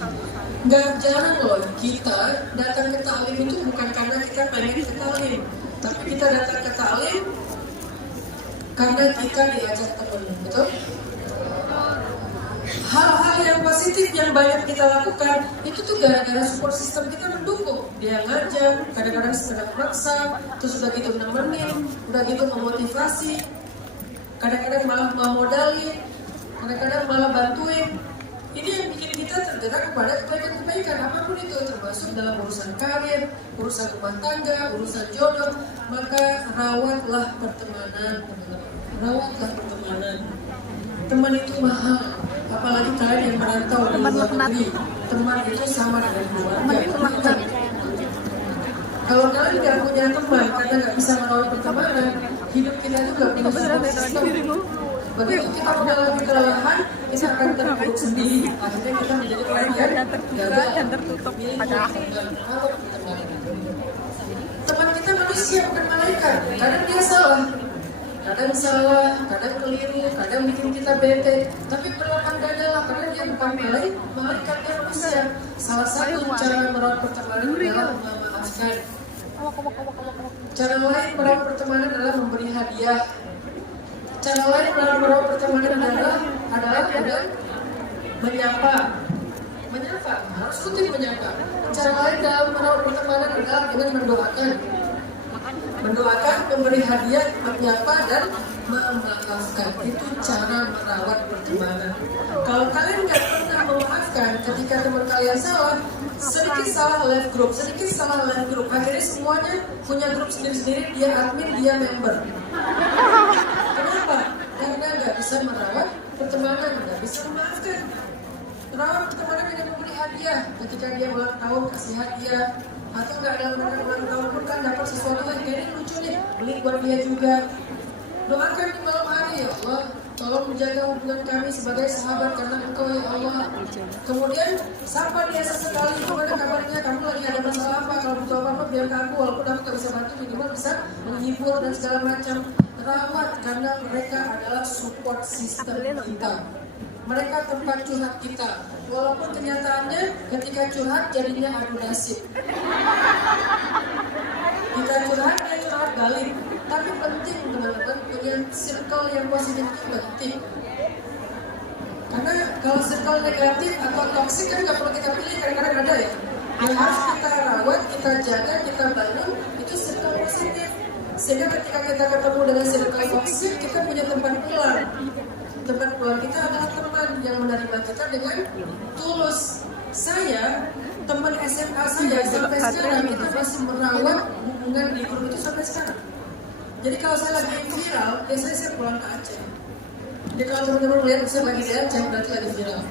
Gak jarang loh kita datang ke ta'lim itu bukan karena kita pengen ke ta'lim, tapi kita datang ke ta'lim karena kita diajak teman, betul? Hal-hal yang positif yang banyak kita lakukan itu tuh gara-gara support system kita mendukung. Dia ngajak, kadang-kadang sekedar maksa, terus udah gitu nemenin, udah gitu memotivasi, kadang-kadang malah memodali, kadang-kadang malah bantuin. Ini yang bikin kita tergerak kepada kebaikan-kebaikan apapun itu, termasuk dalam urusan karir, urusan rumah tangga, urusan jodoh. Maka rawatlah pertemanan, teman-teman. Rawatlah pertemanan. Teman itu mahal, apalagi kalian yang merantau di luar negeri. Teman itu sama dengan keluarga. Kalau kalian nggak punya teman karena nggak bisa merawat pertemanan, hidup kita itu nggak punya support system. Begitu kita mengalami kelelahan, kita akan terpuruk sendiri. Akhirnya kita menjadi orang yang gagal dan tertutup pada akhirnya. Teman kita manusia bukan malaikat. Kadang dia salah, kadang keliru, kadang bikin kita bete. Tapi berlapang dadalah karena dia bukan malaikat, dia manusia. Salah satu cara merawat pertemanan adalah memaafkan. Cara lain merawat pertemanan adalah memberi hadiah. Cara lain dalam merawat pertemanan adalah dengan menyapa, harus rutin menyapa. Cara lain dalam merawat pertemanan adalah dengan mendoakan, memberi hadiah, menyapa dan memaafkan. Itu cara merawat pertemanan. Kalau kalian nggak pernah memaafkan ketika teman kalian salah, sedikit salah live group, akhirnya semuanya punya grup sendiri-sendiri, dia admin, dia member. Kenapa? Karena nggak bisa merawat pertemanan, nggak bisa memaafkan. Merawat pertemanan dengan memberi hadiah. Ketika dia ulang tahun, kasih hadiah. Atau nggak ada ulang tahun pun kan dapat sesuatu yang kayaknya lucu nih, beli buat dia juga. Doakan di malam hari, ya Allah, tolong menjaga hubungan kami sebagai sahabat karena Engkau ya Allah. Kemudian sapa dia sesekali, gimana kabarnya, kamu lagi ada masalah apa, kalau butuh apa-apa biar ke aku, walaupun aku gak bisa bantu, minimal bisa menghibur dan segala macam. Rawat karena mereka adalah support system kita. Mereka tempat curhat kita. Walaupun kenyataannya ketika curhat jadinya adu nasib. Kita curhat, dia curhat balik. Tapi penting teman-teman punya circle yang positif itu penting. Karena kalau circle negatif atau toksik kan nggak perlu kita pilih, kadang-kadang ada ya. Yang harus kita rawat, kita jaga, kita bangun itu circle positif. Sehingga ketika kita ketemu dengan circle toksik, kita punya tempat pulang. Tempat pulang kita adalah teman yang menerima kita dengan tulus. Saya, teman SMA saya sampai sekarang kita masih merawat hubungan di grup itu sampai sekarang. Jadi kalau saya lagi viral, biasanya saya pulang ke Aceh. Jadi kalau teman-teman melihat saya lagi di Aceh, berarti lagi viral.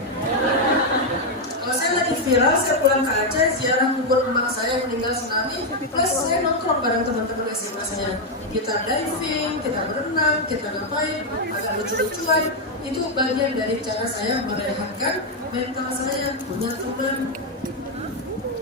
Kalau saya lagi viral, saya pulang ke Aceh, ziarah kubur emak saya yang meninggal tsunami, plus saya nongkrong bareng teman-teman SMA saya. Kita diving, kita berenang, kita ngapain, agak lucu-lucuan. Itu bagian dari cara saya merehatkan mental saya, punya teman.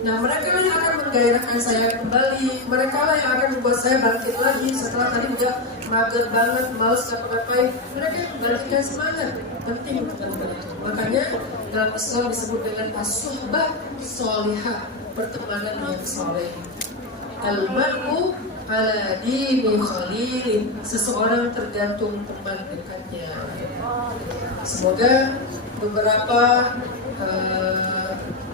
Nah, mereka lah yang akan menggairahkan saya kembali. Mereka lah yang akan membuat saya bangkit lagi setelah tadi udah mager banget, males ngapa-ngapain. Mereka yang membangkitkan semangat. Penting teman-teman itu. Makanya dalam Islam disebut dengan as-suhbah sholihah, pertemanan yang soleh. Al-mar'u ala dini khalilin, seseorang tergantung teman dekatnya. Semoga beberapa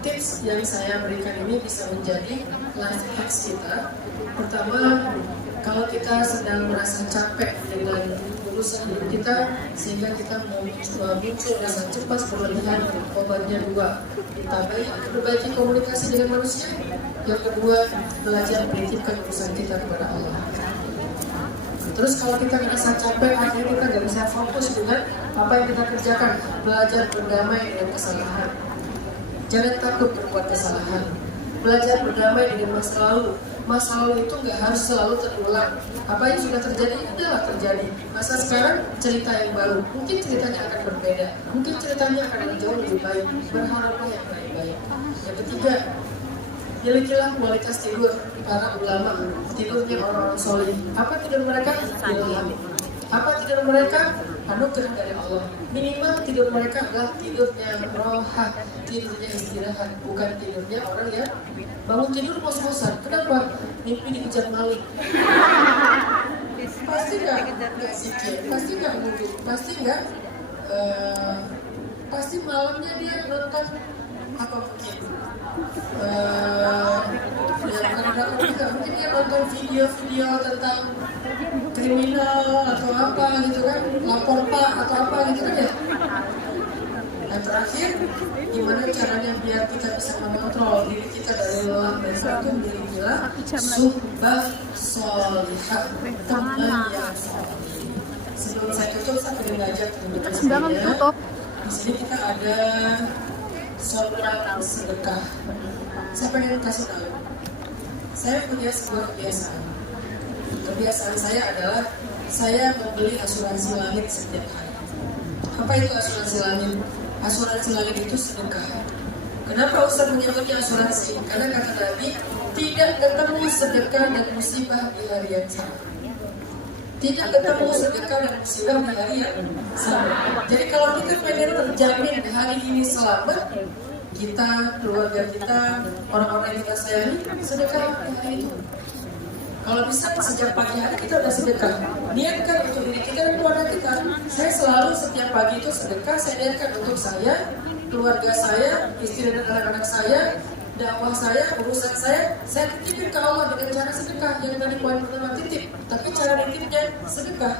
tips yang saya berikan ini bisa menjadi life hacks kita. Pertama, kalau kita sedang merasa capek dengan urusan hidup kita sehingga kita muncul rasa cepat berlebihan. Obatnya 2, perbaiki komunikasi dengan manusia. Yang kedua, belajar menitipkan urusan kita kepada Allah. Terus kalau kita merasa capek, akhirnya kita nggak bisa fokus dengan apa yang kita kerjakan. Belajar berdamai dengan kesalahan. Jangan takut berbuat kesalahan. Belajar berdamai dengan masa lalu. Masa lalu itu nggak harus selalu terulang. Apa yang sudah terjadi, adalah terjadi. Masa sekarang cerita yang baru. Mungkin ceritanya akan berbeda. Mungkin ceritanya akan jauh lebih baik. Berharaplah yang baik-baik. Yang ketiga, milikilah kualitas tidur para ulama, tidurnya orang-orang soleh. Apa tidur mereka? Ilham. Apa tidur mereka? Anugerah dari Allah. Minimal tidur mereka adalah tidurnya roha, tidurnya istirahat, bukan tidurnya orang yang bangun tidur ngos-ngosan. Kenapa? Mimpi dikejar maling. Pasti nggak zikir, pasti nggak wudhu, pasti nggak, pasti malamnya dia nonton apa mungkin. Mungkin dia nonton video-video tentang kriminal atau apa gitu kan, lapor pak atau apa gitu kan ya. Dan terakhir, gimana caranya biar kita bisa mengontrol diri kita dari lelah dan satu milikilah suhbah sholihah, teman yang soleh. Sebelum saya tutup, saya ingin ngajak teman-teman sekalian. Di sini kita ada seorang sedekah. Saya pengen kasih tahu, saya punya sebuah kebiasaan. Kebiasaan saya adalah saya membeli asuransi langit setiap hari. Apa itu asuransi langit? Asuransi langit itu sedekah. Kenapa Ustaz menyebutnya asuransi? Karena kata Nabi, tidak ketemu sedekah dan musibah di hari yang sama. Tidak ketemu sedekah dan musibah di hari yang sama. Jadi kalau kita pengen terjamin hari ini selamat, kita, keluarga kita, orang-orang yang kita sayangi, sedekah di hari itu. Kalau bisa sejak pagi hari kita udah sedekah. Niatkan untuk diri kita dan keluarga kita. Saya selalu setiap pagi itu sedekah. Saya niatkan untuk saya, keluarga saya, istri dan anak-anak saya, dakwah saya, urusan saya titipin ke Allah dengan cara sedekah. Yang tadi poin pertama titip, tapi cara nitipnya sedekah.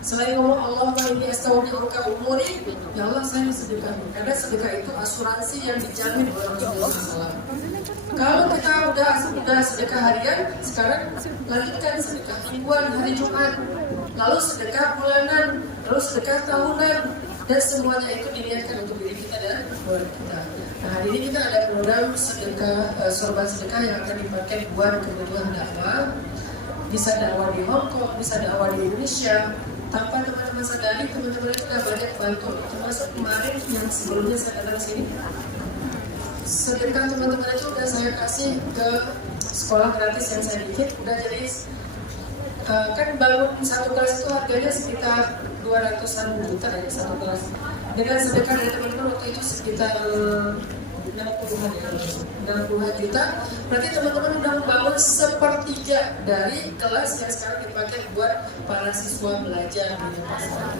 Selain ngomong Allah ini astagfirullah umuri, ya Allah saya sedekah. Karena sedekah itu asuransi yang dijamin oleh Rasulullah SAW. Kalau kita udah sedekah harian, sekarang lanjutkan sedekah mingguan hari Jumat, lalu sedekah bulanan, lalu sedekah tahunan, dan semuanya itu diniatkan untuk diri kita dan keluarga kita. Nah, hari ini kita ada program sedekah, sorban sedekah yang akan dipakai buat kebutuhan dakwah. Bisa dakwah di Hong Kong, bisa dakwah di Indonesia. Tanpa teman-teman sadari, teman-teman itu sudah banyak bantu. Termasuk kemarin yang sebelumnya saya datang sini, sedekah teman-teman itu udah saya kasih ke sekolah gratis yang saya bikin. Udah jadi kan bangun satu kelas itu harganya sekitar 200-an juta ya satu kelas. Dengan sedekah dari teman-teman waktu itu sekitar 60-an juta. Berarti teman-teman udah membangun sepertiga dari kelas yang sekarang dipakai buat para siswa belajar di pasar.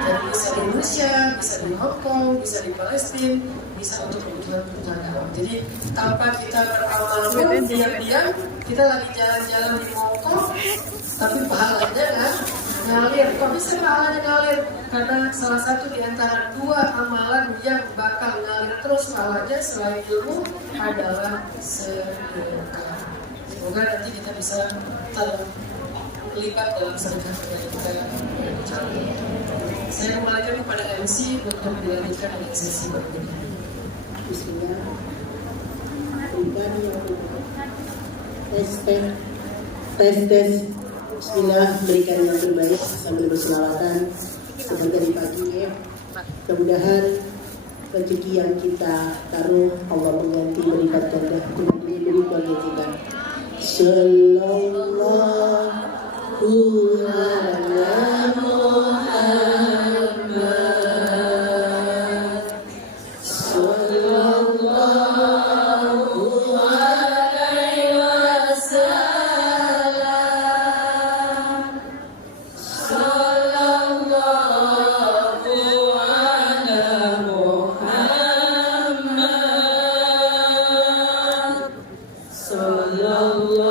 Jadi bisa di Indonesia, bisa di Hong Kong, bisa di Palestina, bisa untuk kebutuhan dakwah. Jadi tanpa kita beramal pun diam-diam kita lagi jalan-jalan di Hong Kong, tapi pahalanya kan ngalir. Kok bisa pahalanya ngalir? Karena salah satu di antara dua amalan yang bakal ngalir terus pahalanya selain ilmu adalah sedekah. Semoga nanti kita bisa terlibat dalam sedekah kita. Saya kembalikan kepada MC untuk dilanjutkan dengan sesi berikutnya. Bismillah. Tes. Bismillah, berikan yang terbaik sambil berselawatan. Sedang tadi pagi ya. Mudah-mudahan rezeki yang kita taruh Allah mengganti berlipat ganda untuk diri keluarga kita. Sallallahu ala Muhammad. Sallallahu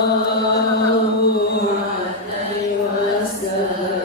alaihi wasallam.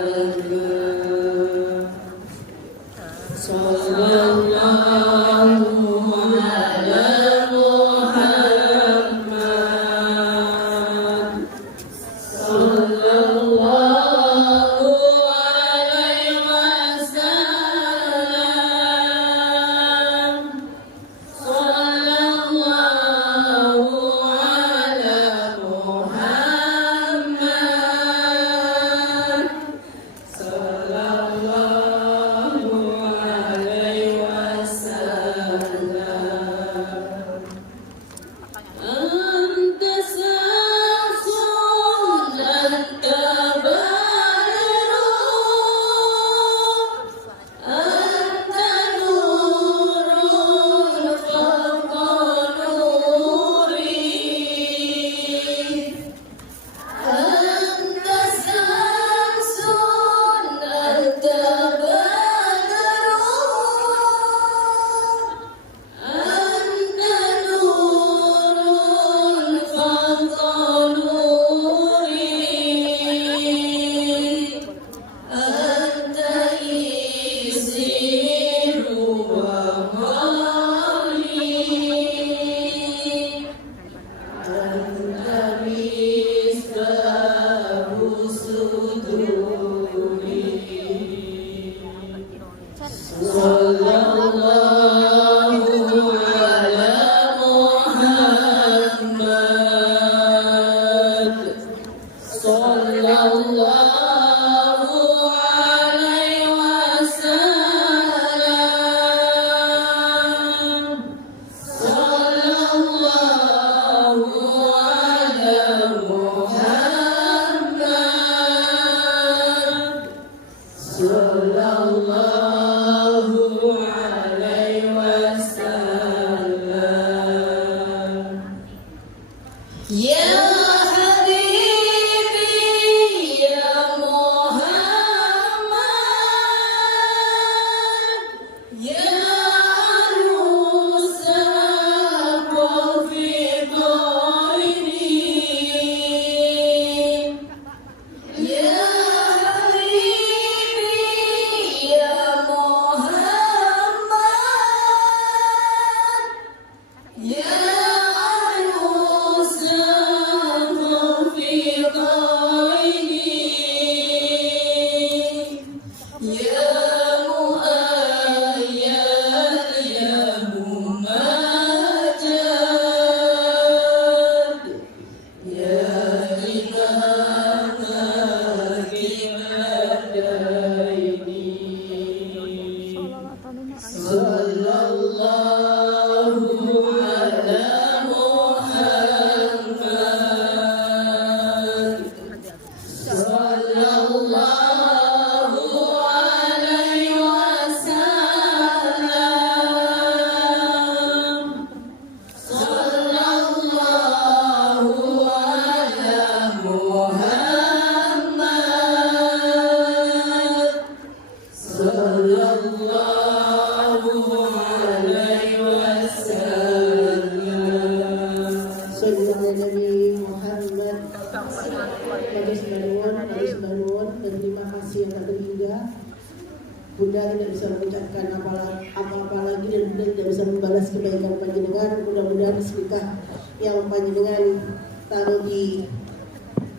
Bunda tidak bisa mengucapkan apa-apa lagi dan Bunda tidak bisa membalas kebaikan panjenengan. Mudah-mudahan sedekah yang panjenengan taruh di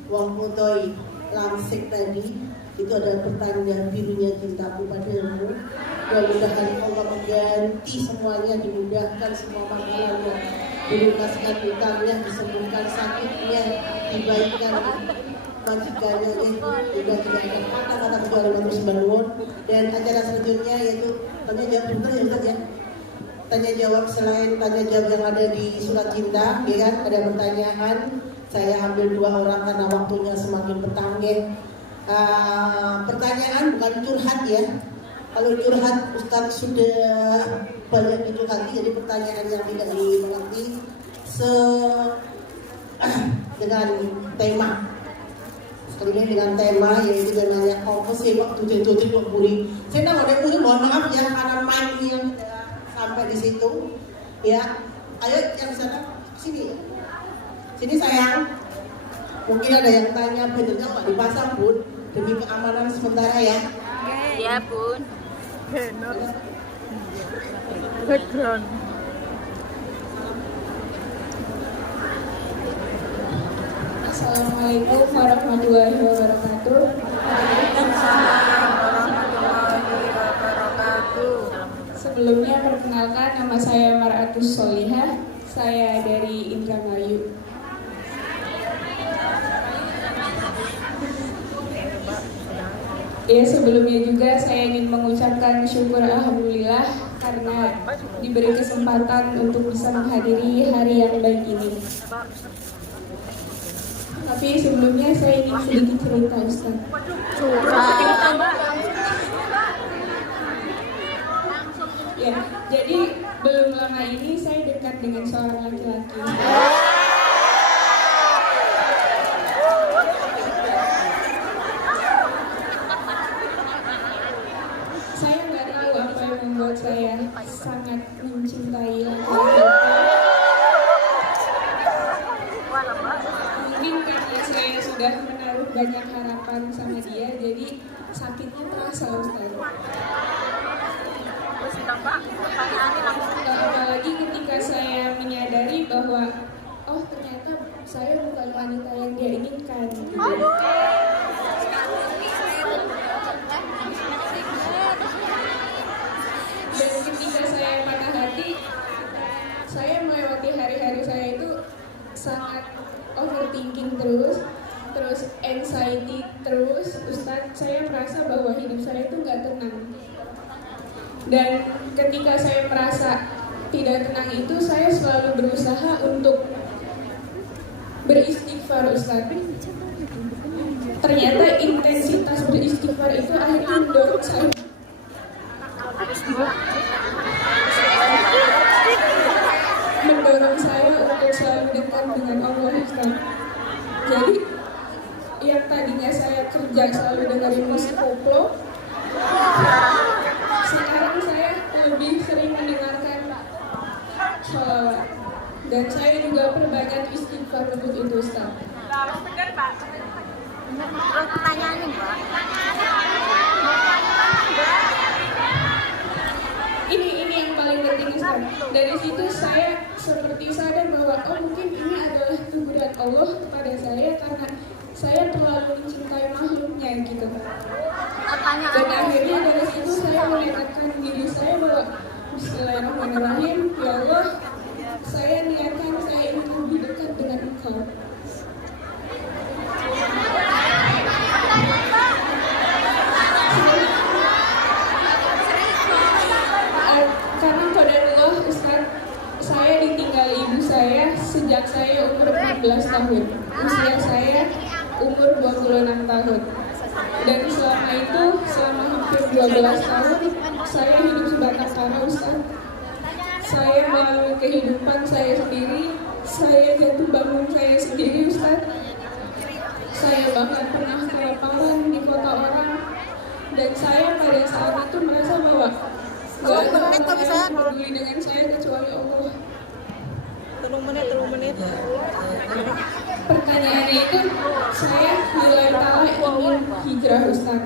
Wong Putoi Langsik tadi itu adalah pertanda birunya cintaku padamu. Mudah-mudahan Allah mengganti semuanya, dimudahkan semua masalahnya, dilunaskan utangnya, disembuhkan sakitnya, dibaikan majikannya, sudah tidak akan kata-kata kecuali manusia bangun. Dan acara selanjutnya yaitu tanya jawab juga ya Ustaz ya. Tanya jawab, selain tanya jawab yang ada di surat cinta, ya kan, ada pertanyaan. Saya ambil 2 orang karena waktunya semakin bertambah. Pertanyaan bukan curhat ya. Kalau curhat Ustaz sudah banyak dicurhati, jadi pertanyaan yang tidak dimengerti dengan tema. Sekali ini dengan tema yaitu namanya apa sih waktu tujuh kok buri. Saya tahu ada pun mohon maaf ya karena mic yang sampai di situ. Ya, ayo yang sana sini. Sini sayang. Mungkin ada yang tanya benernya nggak dipasang Bun demi keamanan sementara ya. Iya Bun. Background. Assalamualaikum warahmatullahi wabarakatuh. Sebelumnya perkenalkan, nama saya Mar'atus Solihah. Saya dari Indramayu. Ya, sebelumnya juga saya ingin mengucapkan syukur alhamdulillah karena diberi kesempatan untuk bisa menghadiri hari yang baik ini. Tapi sebelumnya saya ingin sedikit cerita Ustaz. Ya, jadi belum lama ini saya dekat dengan seorang laki-laki. Saya nggak tahu apa yang membuat saya sangat mencintai laki-laki. Mungkin karena saya sudah menaruh banyak harapan sama dia, jadi sakitnya terasa Ustaz. Apalagi ketika saya menyadari bahwa oh ternyata saya bukan wanita yang dia inginkan. Dan ketika saya patah hati, saya melewati hari-hari saya itu sangat overthinking terus anxiety terus, Ustadz. Saya merasa bahwa hidup saya itu nggak tenang. Dan ketika saya merasa tidak tenang itu, saya selalu berusaha untuk beristighfar, Ustadz. Ternyata intensitas beristighfar itu akhirnya mendorong saya untuk selalu dekat dengan Allah, Ustadz. Jadi yang tadinya saya kerja selalu dengerin musik koplo, sekarang saya lebih sering mendengarkan sholawat. Dan saya juga perbanyak istighfar untuk itu, Ustaz. Pertanyaannya Mbak. Ini yang paling penting, Ustaz. Dari situ saya seperti sadar bahwa oh mungkin ini adalah teguran Allah kepada saya karena saya terlalu mencintai makhluknya gitu. Dan akhirnya dari situ saya menetapkan diri saya bahwa Bismillahirrahmanirrahim, ya Allah, saya niatkan saya ingin lebih dekat dengan Engkau. Karena qadarullah, Ustaz, saya ditinggal ibu saya sejak saya umur 14 tahun. Usia saya umur 26 tahun. Dan selama itu, selama hampir 12 tahun, saya hidup sebatang kara, Ustaz. Saya melalui kehidupan saya sendiri, saya jatuh bangun saya sendiri, Ustaz. Saya bahkan pernah kelaparan di kota orang. Dan saya pada saat itu merasa bahwa gak ada orang yang peduli dengan saya kecuali Allah. Telung menit. Pertanyaannya itu, saya lillahi ta'ala ingin hijrah, Ustaz.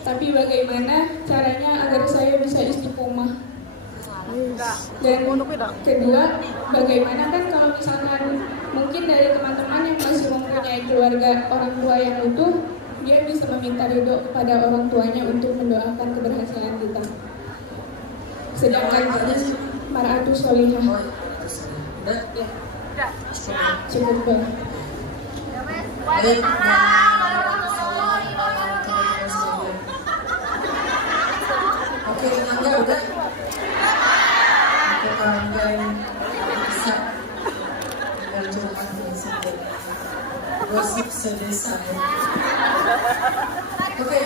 Tapi bagaimana caranya agar saya bisa istiqomah? Dan kedua, bagaimana kan kalau misalkan mungkin dari teman-teman yang masih mempunyai keluarga orang tua yang utuh, dia bisa meminta ridho kepada orang tuanya untuk mendoakan keberhasilan kita. Sedangkan mar'atu sholihah. Cukup Bang. Baik, oke, Angga udah. Untuk Angga yang bisa curhat sedikit. Gosip sedesa ya. Oke,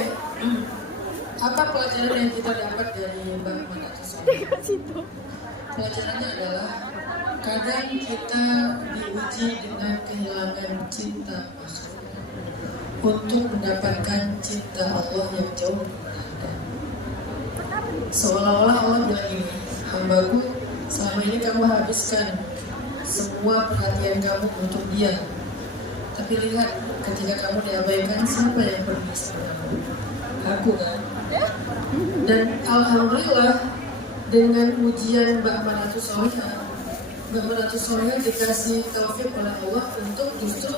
apa pelajaran yang kita dapat dari Mbak Mar'atu Sholihah? Pelajarannya adalah kadang kita diuji dengan kehilangan cinta makhluk untuk mendapatkan cinta Allah yang jauh berbeda. Seolah-olah Allah bilang gini, hambaku, selama ini kamu habiskan semua perhatian kamu untuk dia. Tapi lihat, ketika kamu diabaikan, siapa yang pergi sebenarnya? Aku kan? Dan alhamdulillah, dengan ujian Mbak Mar'atu Sholihah, Mbak Mar'atu Sholihah dikasih taufik oleh Allah untuk justru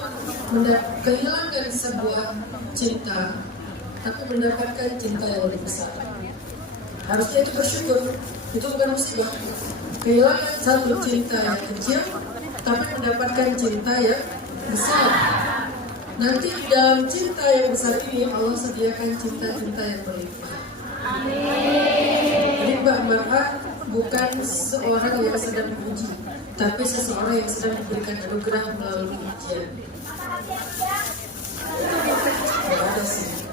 kehilangan sebuah cinta, tapi mendapatkan cinta yang lebih besar. Harusnya itu bersyukur, itu bukan musibah. Kehilangan satu cinta yang kecil, tapi mendapatkan cinta yang besar. Nanti di dalam cinta yang besar ini Allah sediakan cinta-cinta yang berlimpah. Jadi Mbak Mar'ah bukan seorang yang sedang diuji, tapi seseorang yang sedang diberikan anugerah melalui ujian. Tidak ada sih.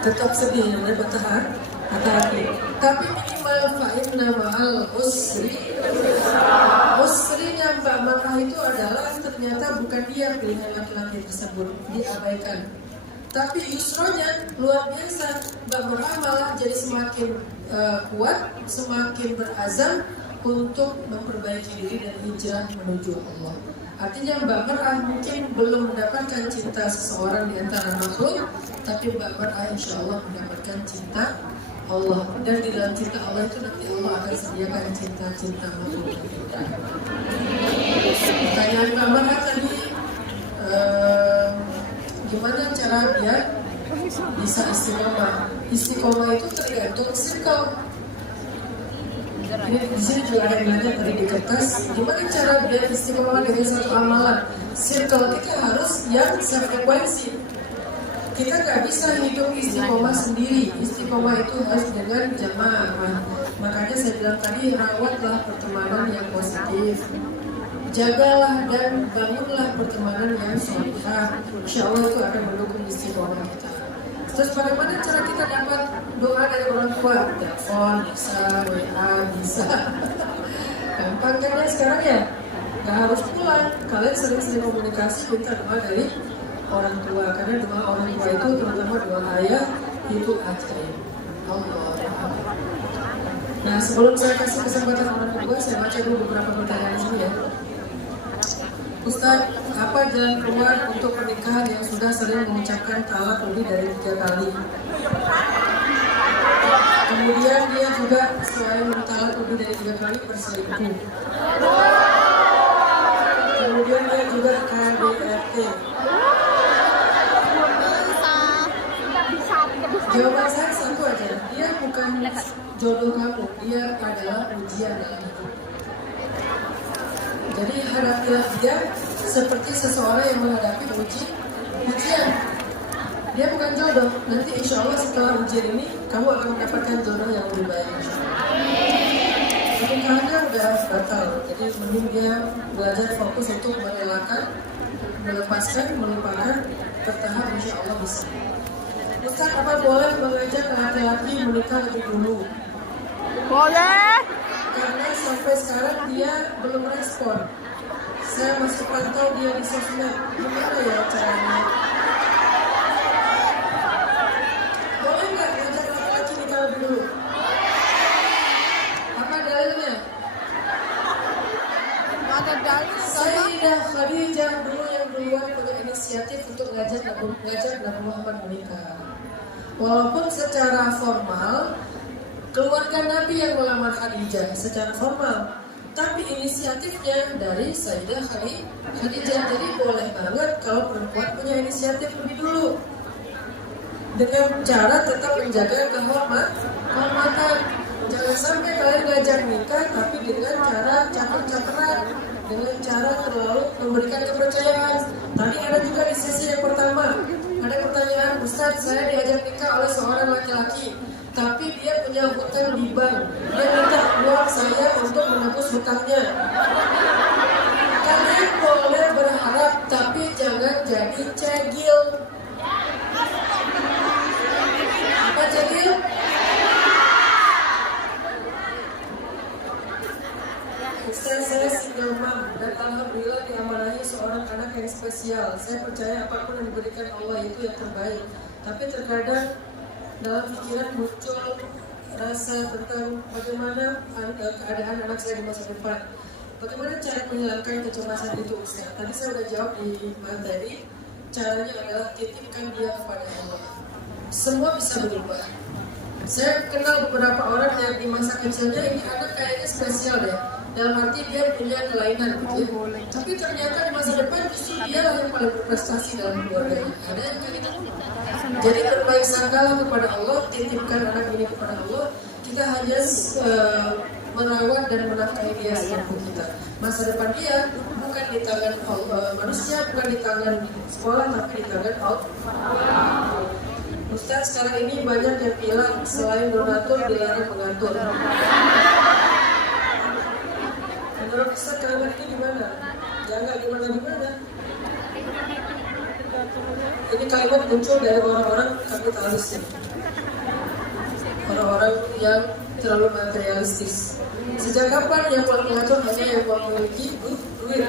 Tetap sedih dan bertahan, hati. Tapi minimal fa'inna ma'al usri. Usrinya Mbak Mar'ah itu adalah ternyata bukan dia pilihan laki-laki tersebut, diabaikan. Tapi yusronya luar biasa. Mbak Mar'ah malah jadi semakin kuat, semakin berazam untuk memperbaiki diri dan hijrah menuju Allah. Artinya Mbak Mar'ah mungkin belum mendapatkan cinta seseorang di antara makhluk, tapi Mbak Mar'ah insya Allah mendapatkan cinta Allah. Dan di dalam cinta Allah itu nanti Allah akan sediakan cinta-cinta makhluk yang indah. Pertanyaan Mbak Mar'ah tadi, gimana cara dia bisa istiqomah? Istiqomah itu tergantung circle. Ini di sini juga ada yang nanya tadi di kertas, gimana cara biar istiqomah dengan satu amalan? Circle kita harus yang sefrekuensi. Kita nggak bisa hidup istiqomah sendiri. Istiqomah itu harus dengan jamaah. Makanya saya bilang tadi, rawatlah pertemanan yang positif. Jagalah dan bangunlah pertemanan yang sholihah. Insya Allah itu akan mendukung istiqomah kita. Terus bagaimana cara kita dapat doa dari orang tua? Telepon bisa, WA bisa. Gampang kan ya sekarang ya? Gak harus pulang. Kalian sering-sering komunikasi, minta doa dari orang tua. Karena doa orang tua itu, terutama doa ayah, itu ajaib. Allah. Nah, sebelum saya kasih kesempatan orang tua, saya baca dulu beberapa pertanyaan di sini ya. Ustaz, apa jalan keluar untuk pernikahan yang sudah sering mengucapkan talak lebih dari 3 kali? Kemudian dia juga selain mentalak lebih dari 3 kali berselingkuh. Kemudian dia juga KDRT. Jawaban saya satu aja, dia bukan jodoh kamu, dia adalah ujian dalam hidup. Jadi hadapilah dia seperti seseorang yang menghadapi ujian. Dia bukan jodoh. Nanti insya Allah setelah ujian ini kamu akan mendapatkan jodoh yang lebih baik. Pernikahannya udah batal. Jadi mending dia belajar fokus untuk merelakan, melepaskan, melupakan, bertahap insya Allah bisa. Ustaz, apa boleh mengajak laki-laki menikah lebih dulu? Boleh. Karena sampai sekarang dia belum respon. Saya masih pantau dia di sosmed. Gimana ya caranya? Boleh nggak ngajak laki-laki nikah lebih dulu? Apa dalilnya? Ada dalil. Sayyidah Khadijah dulu yang duluan punya inisiatif untuk ngajak Nabi Muhammad menikah. Walaupun secara formal keluarga Nabi yang melamar Khadijah secara formal, tapi inisiatifnya dari Sayyidah Khadijah. Jadi boleh banget kalau perempuan punya inisiatif lebih dulu, dengan cara tetap menjaga kehormatan. Jangan sampai kalian ngajak nikah tapi dengan cara caper-caperan, dengan cara terlalu memberikan kepercayaan. Tadi ada juga di sesi yang pertama ada pertanyaan, Ustaz, saya diajak nikah oleh seorang laki-laki, tapi dia punya hutang di bank. Dia minta uang saya untuk menebus hutangnya. Kalian boleh berharap, tapi jangan jadi cegil. Apa cegil? Ustaz, saya single mom dan alhamdulillah diamanahi seorang anak yang spesial. Saya percaya apapun yang diberikan Allah itu yang terbaik. Tapi terkadang dalam pikiran muncul rasa tentang bagaimana keadaan anak saya di masa depan. Bagaimana cara menghilangkan kecemasan itu, Ustaz? Tadi saya sudah jawab di materi. Caranya adalah titipkan dia kepada Allah. Semua bisa berubah. Saya kenal beberapa orang yang di masa kecilnya ini anak kayaknya spesial deh. Dalam arti dia punya kelainan gitu ya. Tapi ternyata di masa depan justru dia lah yang paling berprestasi dalam keluarganya. Ada yang kayak gitu. Jadi berbaik sangkalah kepada Allah, titipkan anak ini kepada Allah. Kita hanya merawat dan menafkahi dia seperti kita. Masa depan dia bukan di tangan manusia, bukan di tangan sekolah, tapi di tangan Allah. Ustaz, sekarang ini banyak yang bilang selain donatur dilarang mengatur. Menurut Ustaz, kalimat itu gimana? Jangan gimana-gimana. Ini kalimat muncul dari orang-orang kapitalis ya. Orang-orang yang terlalu materialistis. Sejak kapan yang paling mengatur hanya yang memiliki duit?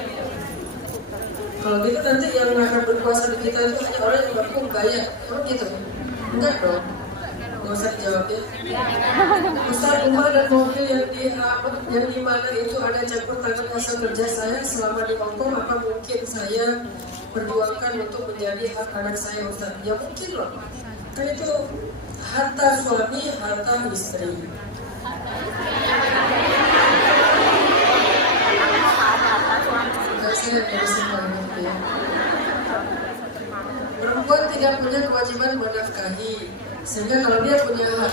Kalau gitu nanti yang akan berkuasa di kita itu hanya orang yang mampu bayar. Emang gitu? Enggak dong. Nggak usah dijawab ya. Ustaz, rumah dan mobil yang di mana itu ada campur tangan hasil kerja saya selama di Hongkong, apa mungkin saya perjuangkan untuk menjadi hak anak saya, Ustaz? Ya mungkin loh. Kan itu harta suami, harta istri. Saya dari semua itu ya. Perempuan tidak punya kewajiban menafkahi, sehingga kalau dia punya hak,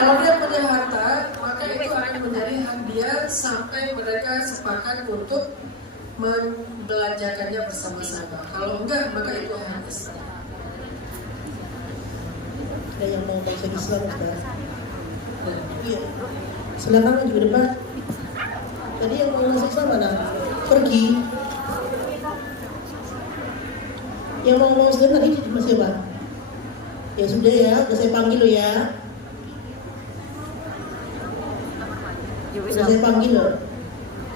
kalau dia punya harta, maka itu akan menjadi hak dia sampai mereka sepakat untuk membelanjakannya bersama-sama. Kalau enggak, maka itu hak istri. Ada yang mau bahasa Islam, Ustaz? Iya. Silakan maju ke depan. Tadi yang mau bahasa Islam mana? Pergi. Yang mau ngomong sebentar tadi Mas siapa? Ya sudah ya, udah saya panggil lo ya. Udah saya panggil lo.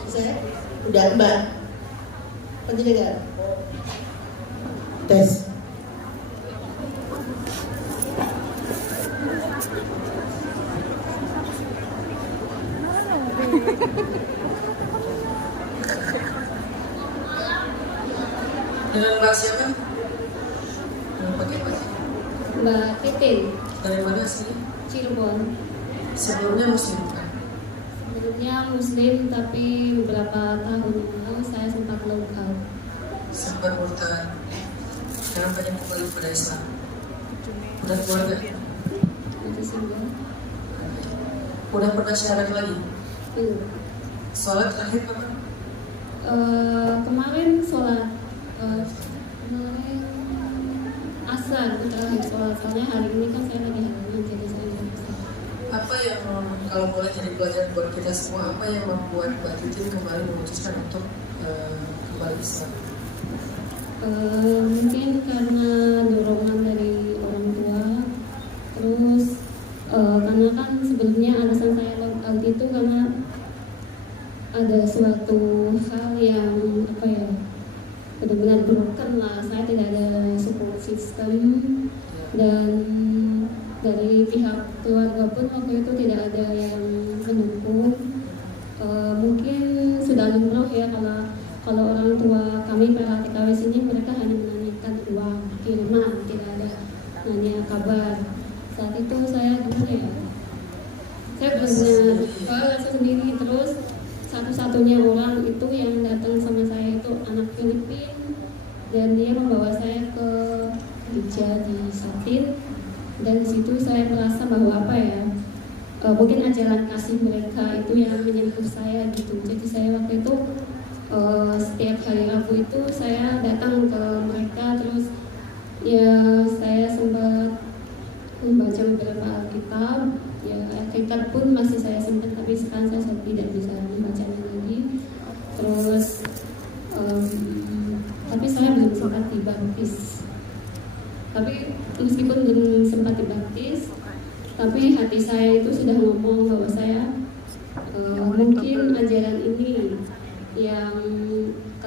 Saya udah Mbak. Panjenengan. Tes. Dengan Mbak siapa? Mbak Titin, Dari mana sih? Cirebon. Sebelumnya Muslim kan? Sebelumnya Muslim, tapi beberapa tahun lalu saya sempat low out. Sempat murtad. Sekarang banyak kembali pada Islam. Udah keluarga? Masih single. Udah pernah syarat lagi? Sholat terakhir kapan? Kemarin sholat kemarin asar terakhir sholat, soalnya hari ini kan saya lagi hamil, jadi saya nggak bisa. Apa yang kalau boleh jadi pelajaran buat kita semua, apa yang membuat Mbak Titin kembali memutuskan untuk kembali Islam? Mungkin karena dorongan dari orang tua, terus karena kan sebelumnya alasan saya logout itu karena ada suatu hal yang apa ya, benar-benar broken lah. Saya tidak ada support system, dan dari pihak keluarga pun waktu itu tidak ada yang mendukung. Mungkin sudah lumrah ya kalau orang tua kami PLTKW sini, mereka hanya menanyakan kiriman, tidak ada nanya kabar. Saat itu saya gimana ya? Saya benar-benar rasa sendiri. Terus satu-satunya orang itu yang datang sama saya itu anak Filipina, dan dia membawa saya ke gereja di Satin. Dan di situ saya merasa bahwa apa ya, mungkin ajaran kasih mereka itu yang menyentuh saya gitu. Jadi saya waktu itu setiap hari Rabu itu saya datang ke mereka, terus ya saya sempat membaca beberapa Alkitab. Ya Alkitab pun masih saya simpan, tapi sekarang saya tidak bisa membacanya lagi. Terus tapi saya belum sempat dibaptis. Tapi meskipun belum sempat dibaptis, tapi hati saya itu sudah ngomong bahwa saya mungkin ajaran ini yang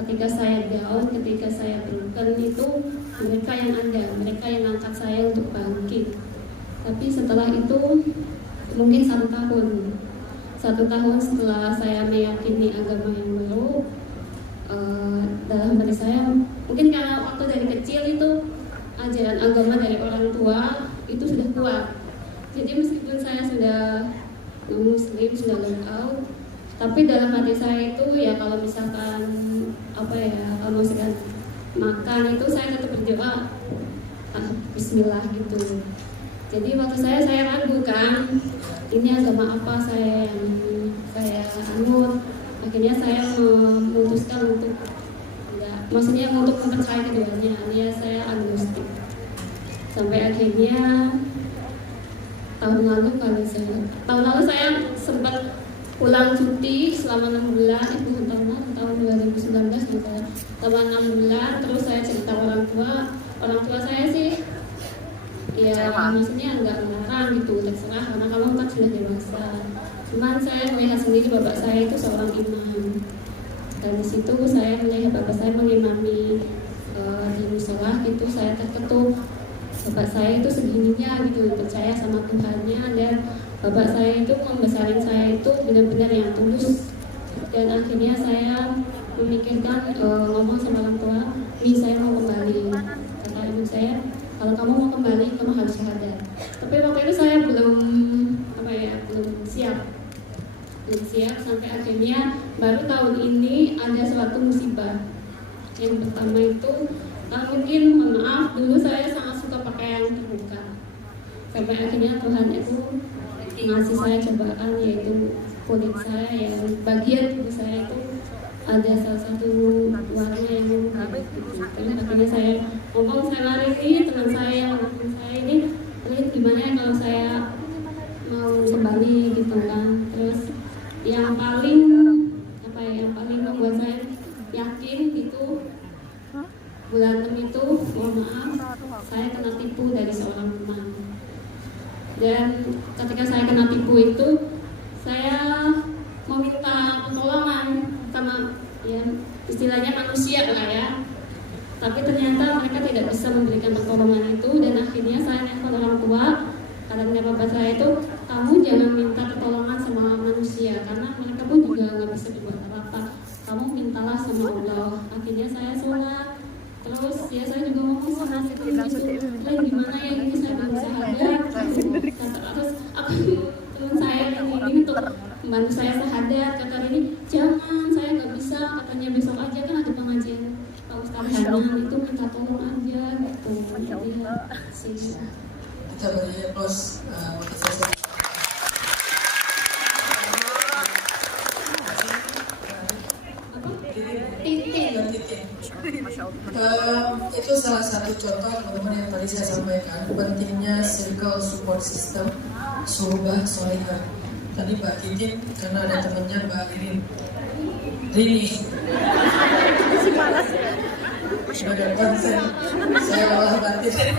ketika saya down, ketika saya broken itu mereka yang ada, mereka yang angkat saya untuk bangkit. Tapi setelah itu mungkin 1 tahun setelah saya meyakini agama yang baru, dalam hati saya mungkin karena waktu dari kecil itu ajaran agama dari orang tua itu sudah kuat. Jadi meskipun saya sudah Muslim, sudah look out, tapi dalam hati saya itu ya kalau misalkan apa ya, kalau misalkan makan itu saya tetap berdoa Bismillah gitu. Jadi waktu saya ragu kan, ini agama apa saya yang saya anut. Akhirnya saya memutuskan untuk maksudnya untuk mempercayai keduanya. Ya saya agnostik. Sampai akhirnya tahun lalu saya sempat pulang cuti selama 6 bulan, tahun 2019 selama 6 bulan. Terus saya cerita orang tua saya sih ya maksudnya enggak melarang gitu, terserah karena kamu kan sudah dewasa. Cuman saya melihat sendiri bapak saya itu seorang imam, dan di situ saya melihat bapak saya mengimami di musola gitu. Saya terketuk, bapak saya itu segininya gitu percaya sama Tuhannya, dan bapak saya itu membesarin saya itu benar-benar yang tulus. Dan akhirnya saya memikirkan ngomong sama orang tua, ini saya mau kembali. Kata ibu saya, kalau kamu mau kembali kamu harus syahadat. Tapi waktu itu saya belum siap sampai akhirnya baru tahun ini ada suatu musibah. Yang pertama itu mungkin mohon maaf, dulu saya sangat suka pakaian terbuka. Sampai akhirnya Tuhan itu ngasih saya cobaan, yaitu kulit saya yang bagian tubuh saya itu ada salah satu warna yang merah gitu. Terus akhirnya saya ngomong sama Rini, teman saya yang ngomong saya ini, Rini gimana ya kalau saya mau kembali gitu kan. Terus yang paling membuat saya yakin itu bulan itu, mohon maaf, saya kena tipu dari seorang teman. Dan ketika saya kena tipu itu, saya meminta pertolongan sama ya istilahnya manusia lah ya. Tapi ternyata mereka tidak bisa memberikan pertolongan itu, dan akhirnya saya nelfon orang tua. Karena bapak saya itu, kamu jangan minta pertolongan sama manusia karena mereka pun juga nggak bisa berbuat apa-apa. Kamu mintalah sama Allah. Akhirnya saya sholat. Terus ya saya juga ngomong sama si teman itu, gimana ya ini saya belum syahadat. Terus aku teman saya ini untuk membantu saya syahadat. Kata ini jangan, saya nggak bisa. Katanya besok aja kan ada pengajian Pak Ustadz Hanan, itu minta tolong aja gitu. Jadi sih. Kita beri applause motivasi. Itu salah satu contoh teman-teman yang tadi saya sampaikan, pentingnya circle support system Suhbah Solihah. Tadi Mbak Titin karena ada temannya Mbak Rini sebagai konsen, saya malah batin.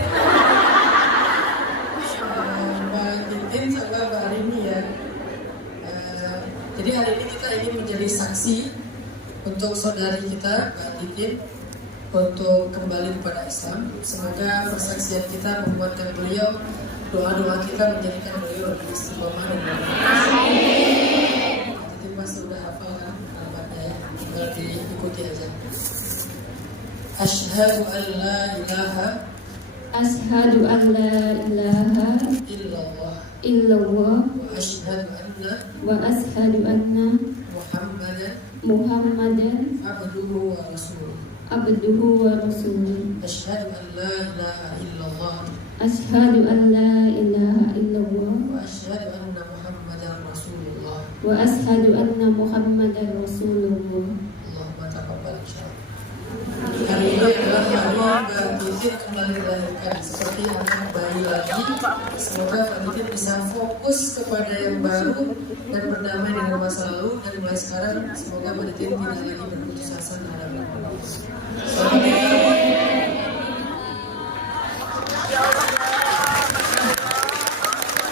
Mbak Titin sama Mbak Rini ya. Jadi hari ini kita ingin menjadi saksi untuk saudari kita Mbak Titin untuk kembali kepada Islam. Semoga persaksian kita membuatkan beliau, doa-doa kita menjadikan beliau lebih istiqomah dan amin. Titin pasti udah hafal kan alamatnya ya, tinggal diikuti aja. Asyhadu an la ilaha Asyhadu an la ilaha illallah illallah wa ashhadu anna Muhammadan abduhu wa rasuluh. abduhu wa rasuluh. Asyhadu an la ilaha illallah Asyhadu an la ilaha illallah wa asyhadu anna Muhammadan rasulullah. wa asyhadu anna Muhammadan rasulullah. Allahumma taqabbal insyaallah. Hari ini adalah hari Mbak Titin kembali dilahirkan seperti anak bayi lagi. Semoga Mbak Titin bisa fokus kepada yang baru dan berdamai dengan masa lalu. Dan mulai sekarang semoga Mbak Titin tidak lagi berputus asa terhadap Allah.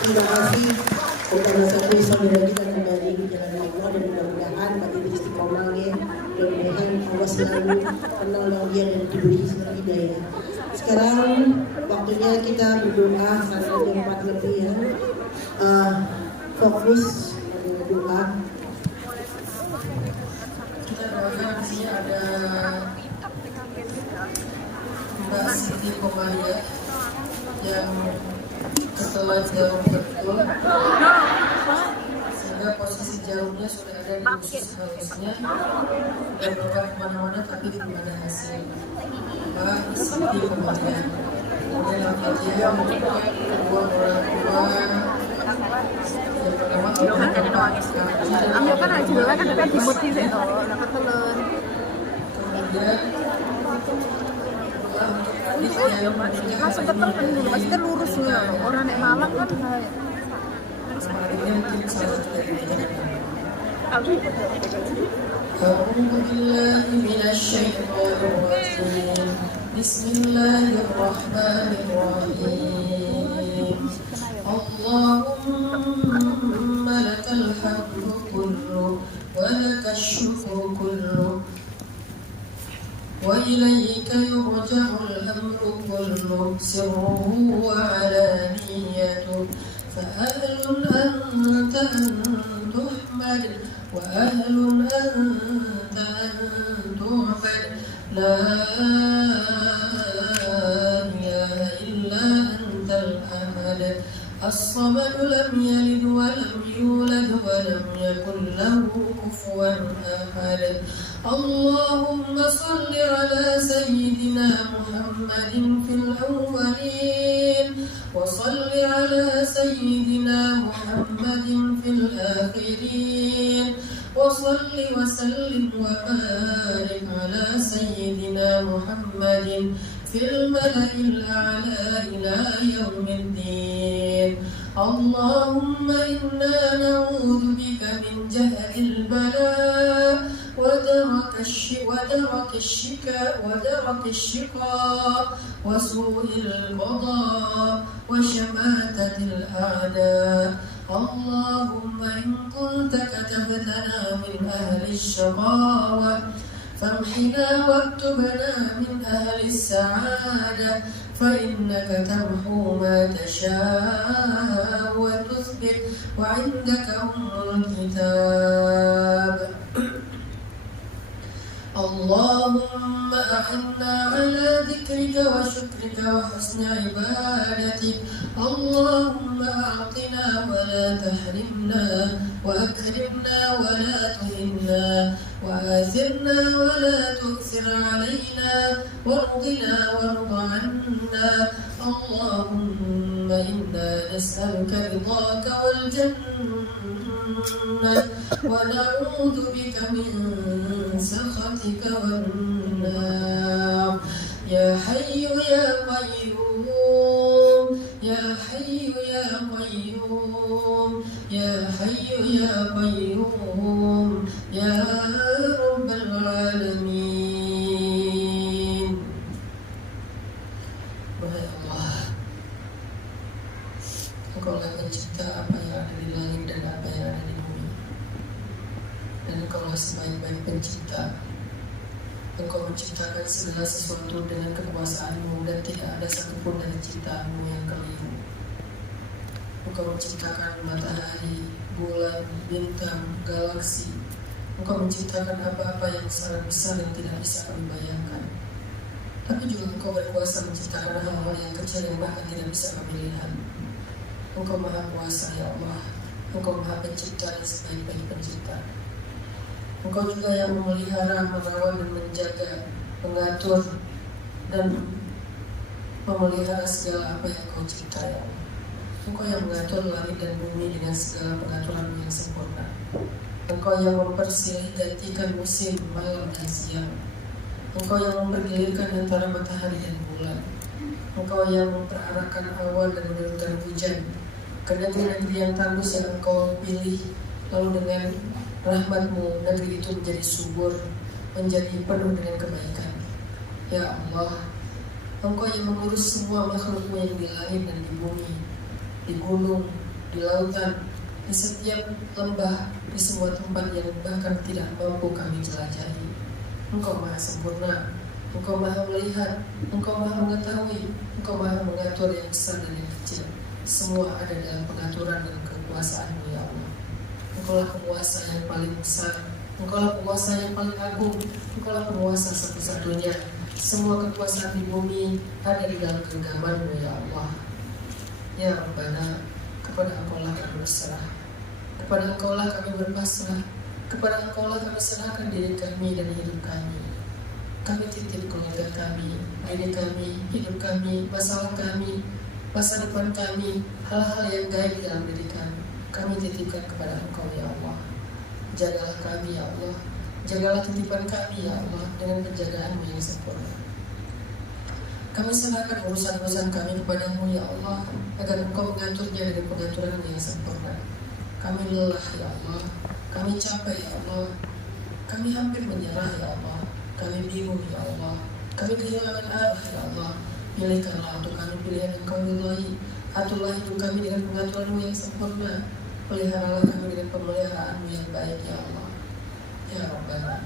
Terima kasih kepada satu saudara kita kembali di jalan Allah, dan mudah-mudahan pada istiqomah ya, mudah-mudahan Allah selalu menolong dia dan diberi hidayah. Sekarang waktunya kita berdoa karena jam 4 lebih ya. Fokus pada doa. Kita doakan di sini ada Mbak Siti Komaria yang ketelan jarum betul, sehingga posisi jarumnya sudah ada di usus halusnya dan berubah kemana-mana tapi belum ada hasil. Mbak Siti Komaria, kemudian Al-Fatihah membuka kedua orang tua. Yang pertama Ambil kan aja dulu kan ada timut di situ, dapat telur. kemudian Langsung ke telur dulu, pasti lurus nih. Orang nek Malang kan kayak. kemarinnya mungkin salah satu dari mereka. A'udzu billahi minasyaitonir rajim. Bismillahirrahmanirrahim. Allahumma lakal hamdu kullu wa lakal syukru kullu wa ilayka yurja'ul amru kullu sirruhu wa alaniyatuhu فأهل أنت أن تحمد وأهل أنت أن تعبد لا إله إلا أنت الأحد الصمد لم يلد ولم يولد ولم يكن له كفوا أحد اللهم صل على سيدنا محمد في الأولين وصل على سيدنا محمد في الآخرين وصل وسلم وبارك على سيدنا محمد في الملأ الأعلى إلى يوم الدين اللهم إنا نعوذ بك من جهل البلاء ودرك الشقاء وسوء القضاء وشماتة الأعداء اللهم إن كنت كتبتنا من أهل الشقاوة فامحنا واكتبنا من أهل السعادة فإنك تمحو ما تشاء وتثبت وعندك أم الكتاب اللهم أعنا على ذكرك وشكرك وحسن عبادتك اللهم أعطنا ولا تحرمنا وأكرمنا ولا تهنا وآثرنا ولا تؤثر علينا وارضنا وارض عنا اللهم إنا نسألك رضاك والجنة ونعوذ بك من سخطك والنار يا حي يا قيوم يا حي يا قيوم يا حي يا قيوم يا رب العالمين. Wahai Allah, Engkau lah pencipta apa yang ada di langit dan apa yang ada di bumi, dan Engkau lah sebaik-baik pencipta. Engkau menciptakan segala sesuatu dengan kekuasaan-Mu dan tidak ada satupun dari ciptaan-Mu yang keliru. Engkau menciptakan matahari, bulan, bintang, galaksi. Engkau menciptakan apa-apa yang sangat besar yang tidak bisa kami bayangkan. Tapi juga Engkau berkuasa menciptakan hal-hal yang kecil yang bahkan tidak bisa kami lihat. Engkau maha kuasa ya Allah. Engkau maha pencipta dan sebaik-baik pencipta. Engkau juga yang memelihara, merawat dan menjaga, mengatur dan memelihara segala apa yang Engkau cipta ya Allah. Engkau yang mengatur langit dan bumi dengan segala pengaturan yang sempurna. Engkau yang mempersilih gantikan musim malam dan siang. Engkau yang mempergilirkan antara matahari dan bulan. Engkau yang memperarahkan awan dan menurunkan hujan ke negeri-negeri yang tandus yang Engkau pilih. Lalu dengan rahmat-Mu negeri itu menjadi subur, menjadi penuh dengan kebaikan. Ya Allah, Engkau yang mengurus semua makhluk-Mu yang di langit dan di bumi, di gunung, di lautan, di setiap lembah, di semua tempat yang bahkan tidak mampu kami jelajahi. Engkau maha sempurna, Engkau maha melihat, Engkau maha mengetahui, Engkau maha mengatur yang besar dan yang kecil. Semua ada dalam pengaturan dan kekuasaan-Mu ya Allah. Engkaulah penguasa yang paling besar, Engkaulah penguasa yang paling agung, Engkaulah penguasa satu-satunya. Semua kekuasaan di bumi ada di dalam genggaman-Mu ya Allah. Ya Rabbana, kepada Engkaulah kami berserah, kepada Engkaulah kami berpasrah, kepada Engkaulah kami serahkan diri kami dan hidup kami. Kami titip keluarga kami, adik kami, hidup kami, masalah kami, masa depan kami, hal-hal yang gaib dalam diri kami. Kami titipkan kepada Engkau ya Allah. Jagalah kami ya Allah, jagalah titipan kami ya Allah dengan penjagaan-Mu yang sempurna. Kami serahkan urusan-urusan kami kepada-Mu ya Allah, agar Engkau mengaturnya dengan pengaturan-Mu yang sempurna. Kami lelah ya Allah, kami capek ya Allah, kami hampir menyerah ya Allah, kami bingung ya Allah, kami kehilangan arah ya Allah. Pilihkanlah untuk kami pilihan yang Kau ridhai. Aturlah hidup kami dengan pengaturan-Mu yang sempurna. Peliharalah kami dengan pemeliharaan-Mu yang baik ya Allah. Ya Rabbana,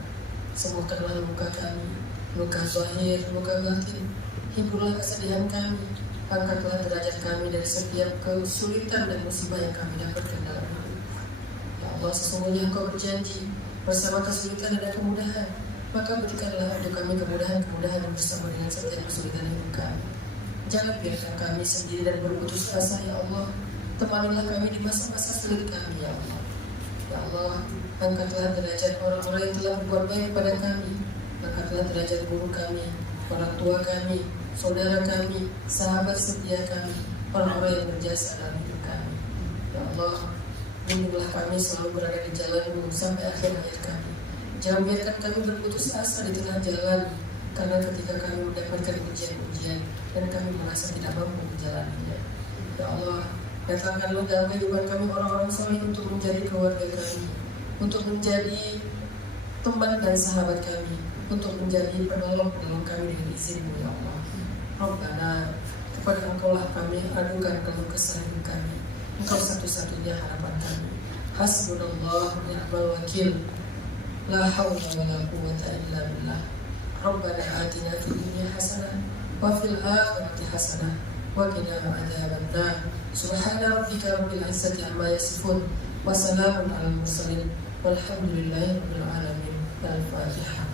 sembuhkanlah luka kami, luka zahir, luka batin. Hiburlah kesedihan kami, angkatlah derajat kami dari setiap kesulitan dan musibah yang kami dapatkan dalam hidup. Ya Allah, sesungguhnya Engkau berjanji bersama kesulitan ada kemudahan, maka berikanlah untuk kami kemudahan-kemudahan bersama dengan setiap kesulitan hidup kami. Jangan biarkan kami sendiri dan berputus asa ya Allah. Temanilah kami di masa-masa sulit kami ya Allah. Ya Allah, angkatlah derajat orang-orang yang telah berbuat baik pada kami. Angkatlah derajat guru kami, orang tua kami, saudara kami, sahabat setia kami, orang-orang yang berjasa dalam hidup kami. Ya Allah, lindungilah kami selalu berada di jalan-Mu sampai akhir hayat kami. Jangan biarkan kami berputus asa di tengah jalan, karena ketika kami mendapatkan ujian-ujian dan kami merasa tidak mampu menjalaninya. Ya Allah, datangkanlah dalam kehidupan kami orang-orang saleh untuk menjadi keluarga kami, untuk menjadi teman dan sahabat kami, untuk menjadi penolong-penolong kami dengan izin-Mu ya Allah. Rabbana, kepada Engkaulah kami adukan keluh kesah hidup kami. Engkau satu-satunya harapan kami. Hasbunallah ni'mal wakil. La hawla wa la quwwata illa billah. Rabbana atina fid dunya hasanah wa fil akhirati hasanah wa qina adzabannar. Subhana rabbika rabbil izzati amma yasifun wa salamun alal mursalin walhamdulillahi rabbil alamin. Al-Fatihah.